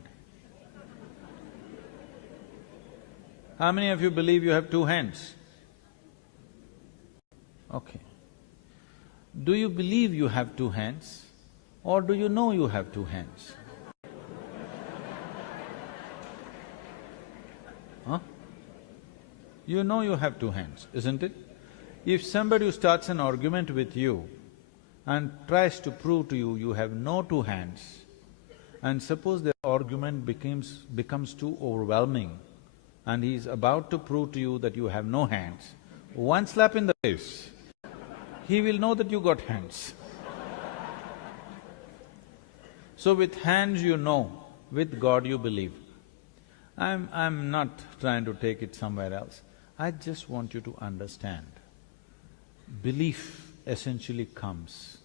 How many of you believe you have 2 hands? Okay. Do you believe you have 2 hands, or do you know you have 2 hands? Huh? You know you have 2 hands, isn't it? If somebody starts an argument with you and tries to prove to you you have no 2 hands, and suppose the argument becomes too overwhelming and he's about to prove to you that you have no hands, one slap in the face, he will know that you got hands. So with hands you know, with God you believe. I'm not trying to take it somewhere else. I just want you to understand, belief essentially comes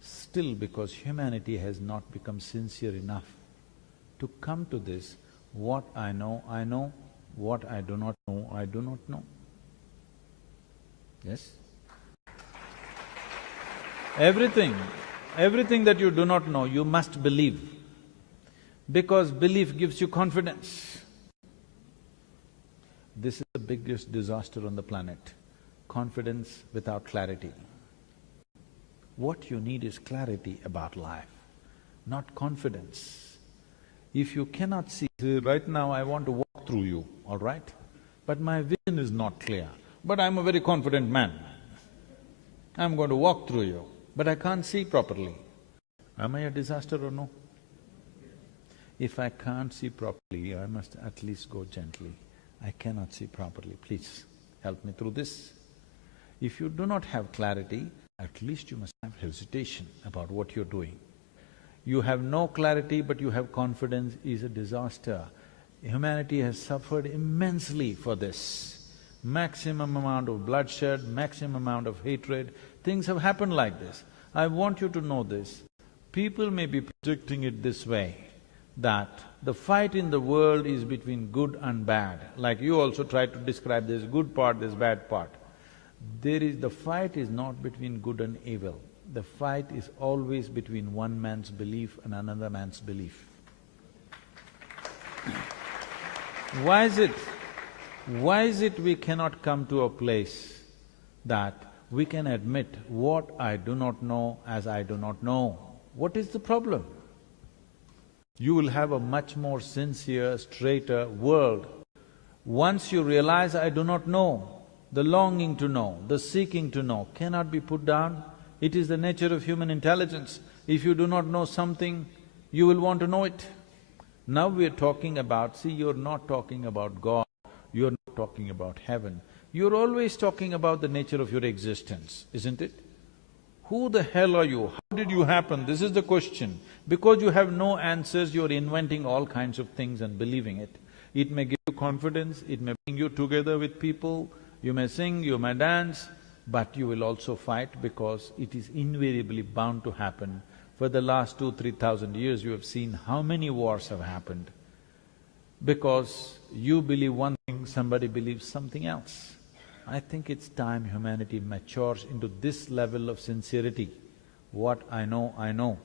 still because humanity has not become sincere enough to come to this, what I know, what I do not know, I do not know. Yes? Everything that you do not know, you must believe, because belief gives you confidence. This is the biggest disaster on the planet, confidence without clarity. What you need is clarity about life, not confidence. If you cannot see, right now I want to walk through you, all right? But my vision is not clear, but I'm a very confident man. I'm going to walk through you, but I can't see properly. Am I a disaster or no? If I can't see properly, I must at least go gently. I cannot see properly, please help me through this. If you do not have clarity, at least you must have hesitation about what you're doing. You have no clarity but you have confidence is a disaster. Humanity has suffered immensely for this. Maximum amount of bloodshed, maximum amount of hatred, things have happened like this. I want you to know this. People may be projecting it this way, that the fight in the world is between good and bad. Like you also tried to describe there's good part, there's bad part. The fight is not between good and evil. The fight is always between one man's belief and another man's belief. Why is it? Why is it we cannot come to a place that we can admit what I do not know as I do not know? What is the problem? You will have a much more sincere, straighter world. Once you realize I do not know, the longing to know, the seeking to know cannot be put down. It is the nature of human intelligence. If you do not know something, you will want to know it. Now we are talking about… see, you're not talking about God, you're not talking about heaven. You're always talking about the nature of your existence, isn't it? Who the hell are you? How did you happen? This is the question. Because you have no answers, you're inventing all kinds of things and believing it. It may give you confidence, it may bring you together with people, you may sing, you may dance, but you will also fight because it is invariably bound to happen. For the last 2,000–3,000 years, you have seen how many wars have happened. Because you believe one thing, somebody believes something else. I think it's time humanity matures into this level of sincerity. What I know, I know.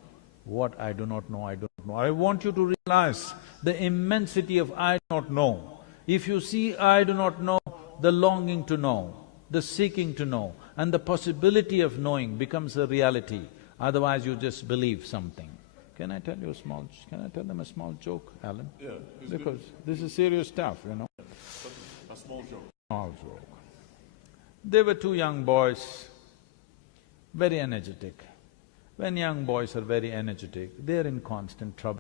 What I do not know, I do not know. I want you to realize the immensity of I do not know. If you see I do not know, the longing to know, the seeking to know, and the possibility of knowing becomes a reality. Otherwise you just believe something. Can I tell them a small joke, Alan? Yeah. Because this is serious stuff, you know. A small joke. Small joke. There were two young boys, very energetic. When young boys are very energetic, they're in constant trouble.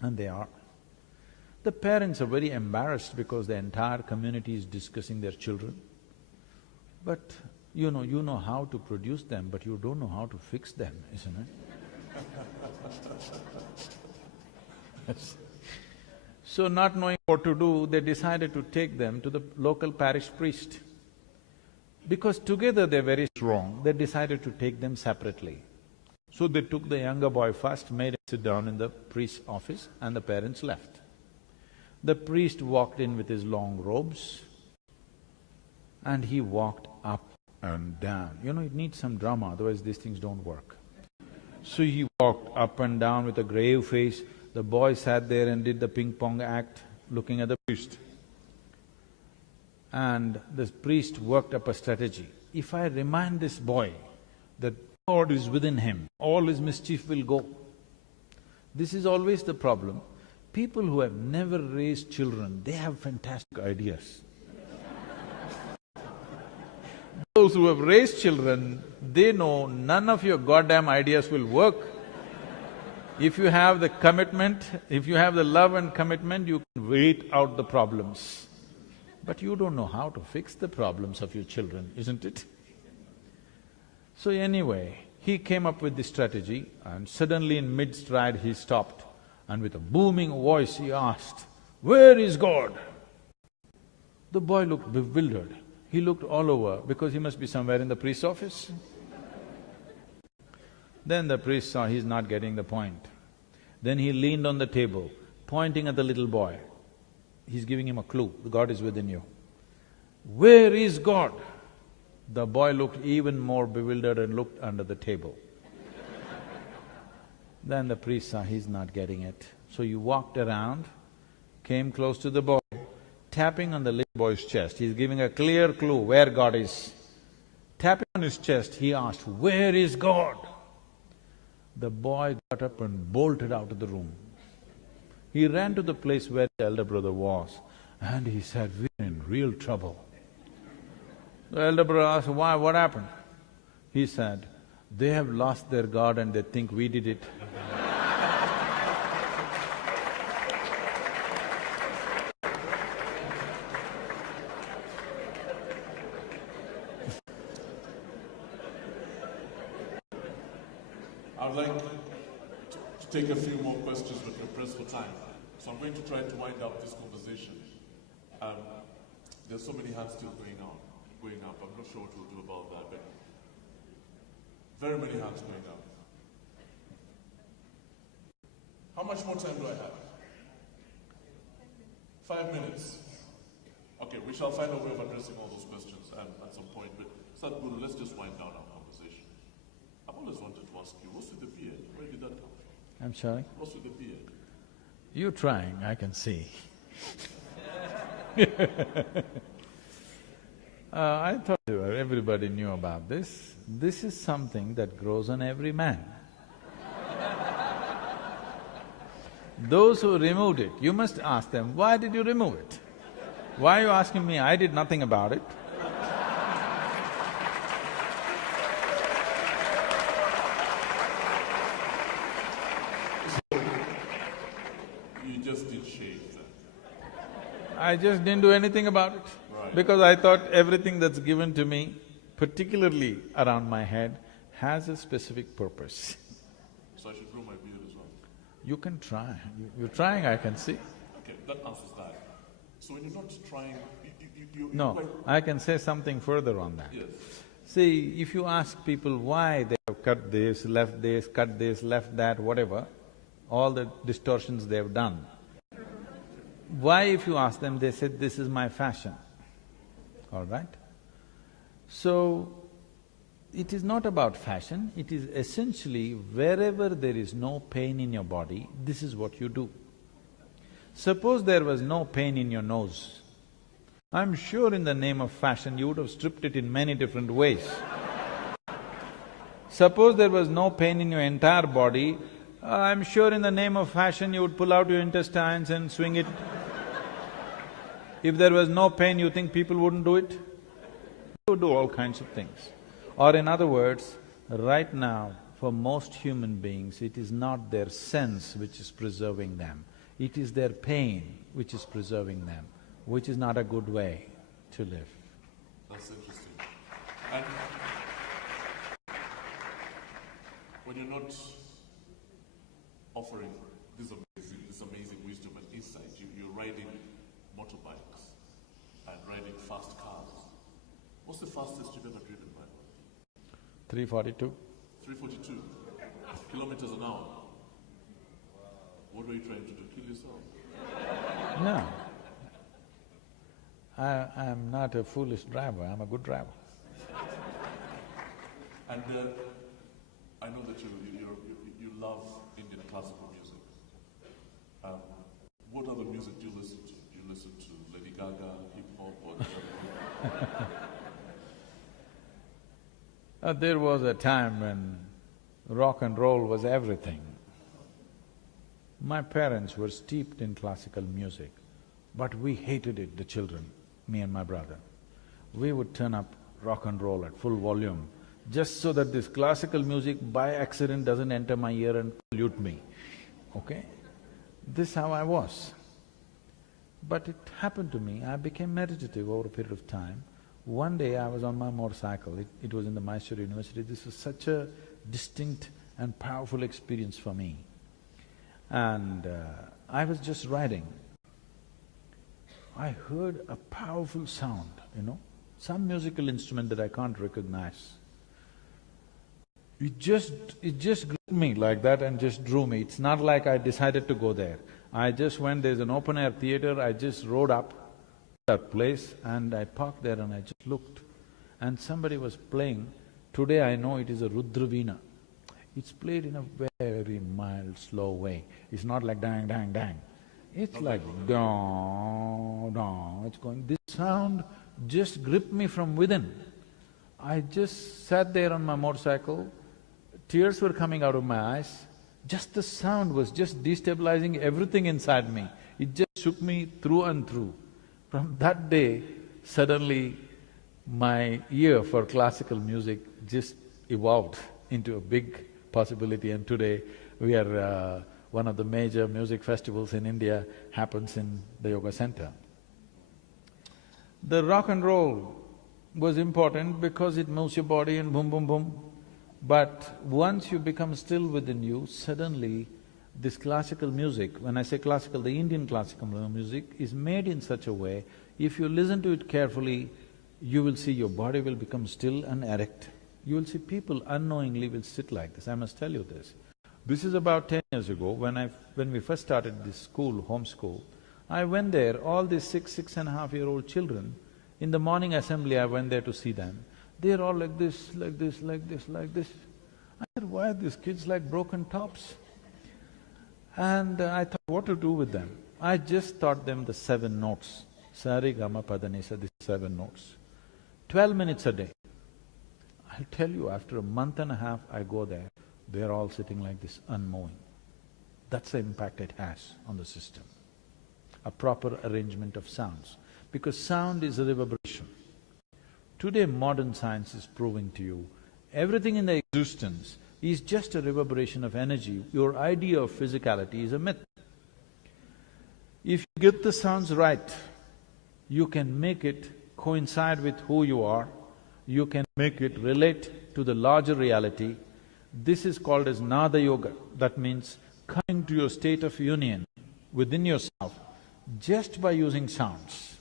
And they are. The parents are very embarrassed because the entire community is discussing their children. But you know how to produce them, but you don't know how to fix them, isn't it? So not knowing what to do, they decided to take them to the local parish priest. Because together they're very strong, they decided to take them separately. So they took the younger boy first, made him sit down in the priest's office, and the parents left. The priest walked in with his long robes, and he walked up and down. You know, it needs some drama, otherwise these things don't work. So he walked up and down with a grave face. The boy sat there and did the ping-pong act, looking at the priest. And the priest worked up a strategy. If I remind this boy that God is within him, all his mischief will go. This is always the problem. People who have never raised children, they have fantastic ideas. Those who have raised children, they know none of your goddamn ideas will work. If you have the commitment, if you have the love and commitment, you can wait out the problems. But you don't know how to fix the problems of your children, isn't it? So anyway, he came up with this strategy, and suddenly in mid-stride he stopped, and with a booming voice he asked, "Where is God?" The boy looked bewildered. He looked all over because he must be somewhere in the priest's office. Then the priest saw he's not getting the point. Then he leaned on the table, pointing at the little boy. He's giving him a clue, God is within you. "Where is God?" The boy looked even more bewildered and looked under the table. Then the priest saw he's not getting it. So he walked around, came close to the boy, tapping on the little boy's chest. He's giving a clear clue where God is. Tapping on his chest, he asked, "Where is God?" The boy got up and bolted out of the room. He ran to the place where the elder brother was, and he said, "We're in real trouble." The elder brother asked, "Why, what happened?" He said, "They have lost their God and they think we did it." I would like to take a few more questions, but we're pressed for time. So I'm going to try to wind up this conversation. There's so many hands still going up. I'm not sure what we'll do about that, but very many hands going up. How much more time do I have? 5 minutes. Okay, we shall find a way of addressing all those questions at some point, but Sadhguru, let's just wind down our conversation. I've always wanted to ask you, what's with the beard? Where did that come from? I'm sorry? What's with the beard? You're trying, I can see. I thought everybody knew about this. This is something that grows on every man. Those who removed it, you must ask them, why did you remove it? Why are you asking me? I did nothing about it. You just did shave then. I just didn't do anything about it. Right. Because I thought everything that's given to me, particularly around my head, has a specific purpose. So I should grow my beard as well? You can try. You're trying, I can see. Okay, that answers that. So when you're not trying, you're No, quite… I can say something further on that. Yes. See, if you ask people why they have cut this, left that, whatever, all the distortions they have done, why if you ask them, they said, this is my fashion, all right? So, it is not about fashion, it is essentially wherever there is no pain in your body, this is what you do. Suppose there was no pain in your nose, I'm sure in the name of fashion you would have stripped it in many different ways. Suppose there was no pain in your entire body, I'm sure in the name of fashion you would pull out your intestines and swing it. If there was no pain, you think people wouldn't do it? They would do all kinds of things. Or in other words, right now, for most human beings, it is not their sense which is preserving them, it is their pain which is preserving them, which is not a good way to live. That's interesting. And when you're not offering this amazing wisdom and insight, you're riding motorbikes and riding fast cars. What's the fastest you've ever driven by? 342. 342 kilometers an hour. What were you trying to do? Kill yourself? No. I'm not a foolish driver, I'm a good driver. And I know that you love Indian classical music. What other music do you listen to? Do you listen to Lady Gaga, hip-hop, or… There was a time when rock and roll was everything. My parents were steeped in classical music, but we hated it, the children, me and my brother. We would turn up rock and roll at full volume, just so that this classical music by accident doesn't enter my ear and pollute me, okay? This is how I was. But it happened to me, I became meditative over a period of time. One day I was on my motorcycle, it was in the Mysore University. This was such a distinct and powerful experience for me. And I was just riding. I heard a powerful sound, some musical instrument that I can't recognize. It just gripped me like that and just drew me. It's not like I decided to go there. I just went, there's an open-air theatre, I just rode up that place and I parked there and I just looked. And somebody was playing, today I know it is a Rudraveena. It's played in a very mild, slow way. It's not like dang, dang, dang. It's like dong, dong, it's going… This sound just gripped me from within. I just sat there on my motorcycle, tears were coming out of my eyes, just the sound was just destabilizing everything inside me. It just shook me through and through. From that day, suddenly my ear for classical music just evolved into a big possibility, and today we are… one of the major music festivals in India happens in the yoga center. The rock and roll was important because it moves your body and boom, boom, boom. But once you become still within you, suddenly this classical music, when I say classical, the Indian classical music is made in such a way, if you listen to it carefully, you will see your body will become still and erect. You will see people unknowingly will sit like this, I must tell you this. This is about 10 years ago when we first started this school, home school. I went there, all these 6.5-year-old children, in the morning assembly I went there to see them. They're all like this, like this, like this, like this. I said, why are these kids like broken tops? And I thought what to do with them. I just taught them the 7 notes. Sari, Gama, Pada, Nisa, these 7 notes. 12 minutes a day. I'll tell you, after a month and a half I go there, they're all sitting like this, unmoving. That's the impact it has on the system. A proper arrangement of sounds, because sound is a reverberation. Today modern science is proving to you, everything in the existence is just a reverberation of energy. Your idea of physicality is a myth. If you get the sounds right, you can make it coincide with who you are, you can make it relate to the larger reality. This is called as Nada Yoga. That means coming to your state of union within yourself just by using sounds.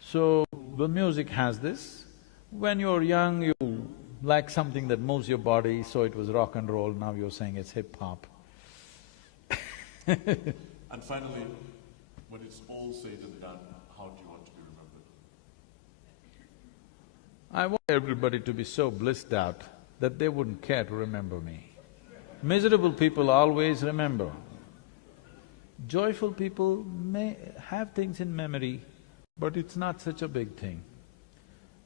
So, the music has this. When you're young, you like something that moves your body, so it was rock and roll, now you're saying it's hip-hop. And finally, when it's all said and done, how do you want to be remembered? I want everybody to be so blissed out that they wouldn't care to remember me. Miserable people always remember. Joyful people may have things in memory, but it's not such a big thing.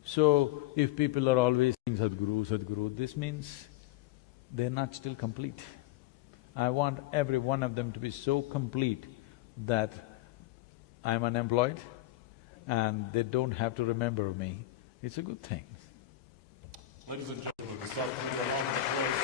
So, if people are always saying Sadhguru, Sadhguru, this means they're not still complete. I want every one of them to be so complete that I'm unemployed and they don't have to remember me. It's a good thing. Ladies and gentlemen, the Sadhguru, a round of applause.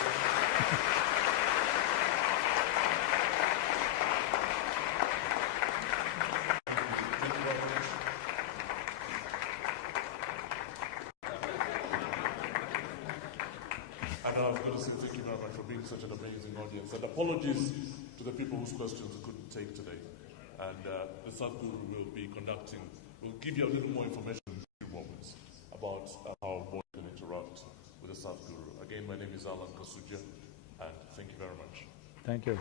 And I've got to say thank you very much for being such an amazing audience. And apologies to the people whose questions I couldn't take today. And the Sadhguru will be conducting, will give you a little more information in a few moments about how one can interact with the Sadhguru. Again, my name is Kasujja, and thank you very much. Thank you.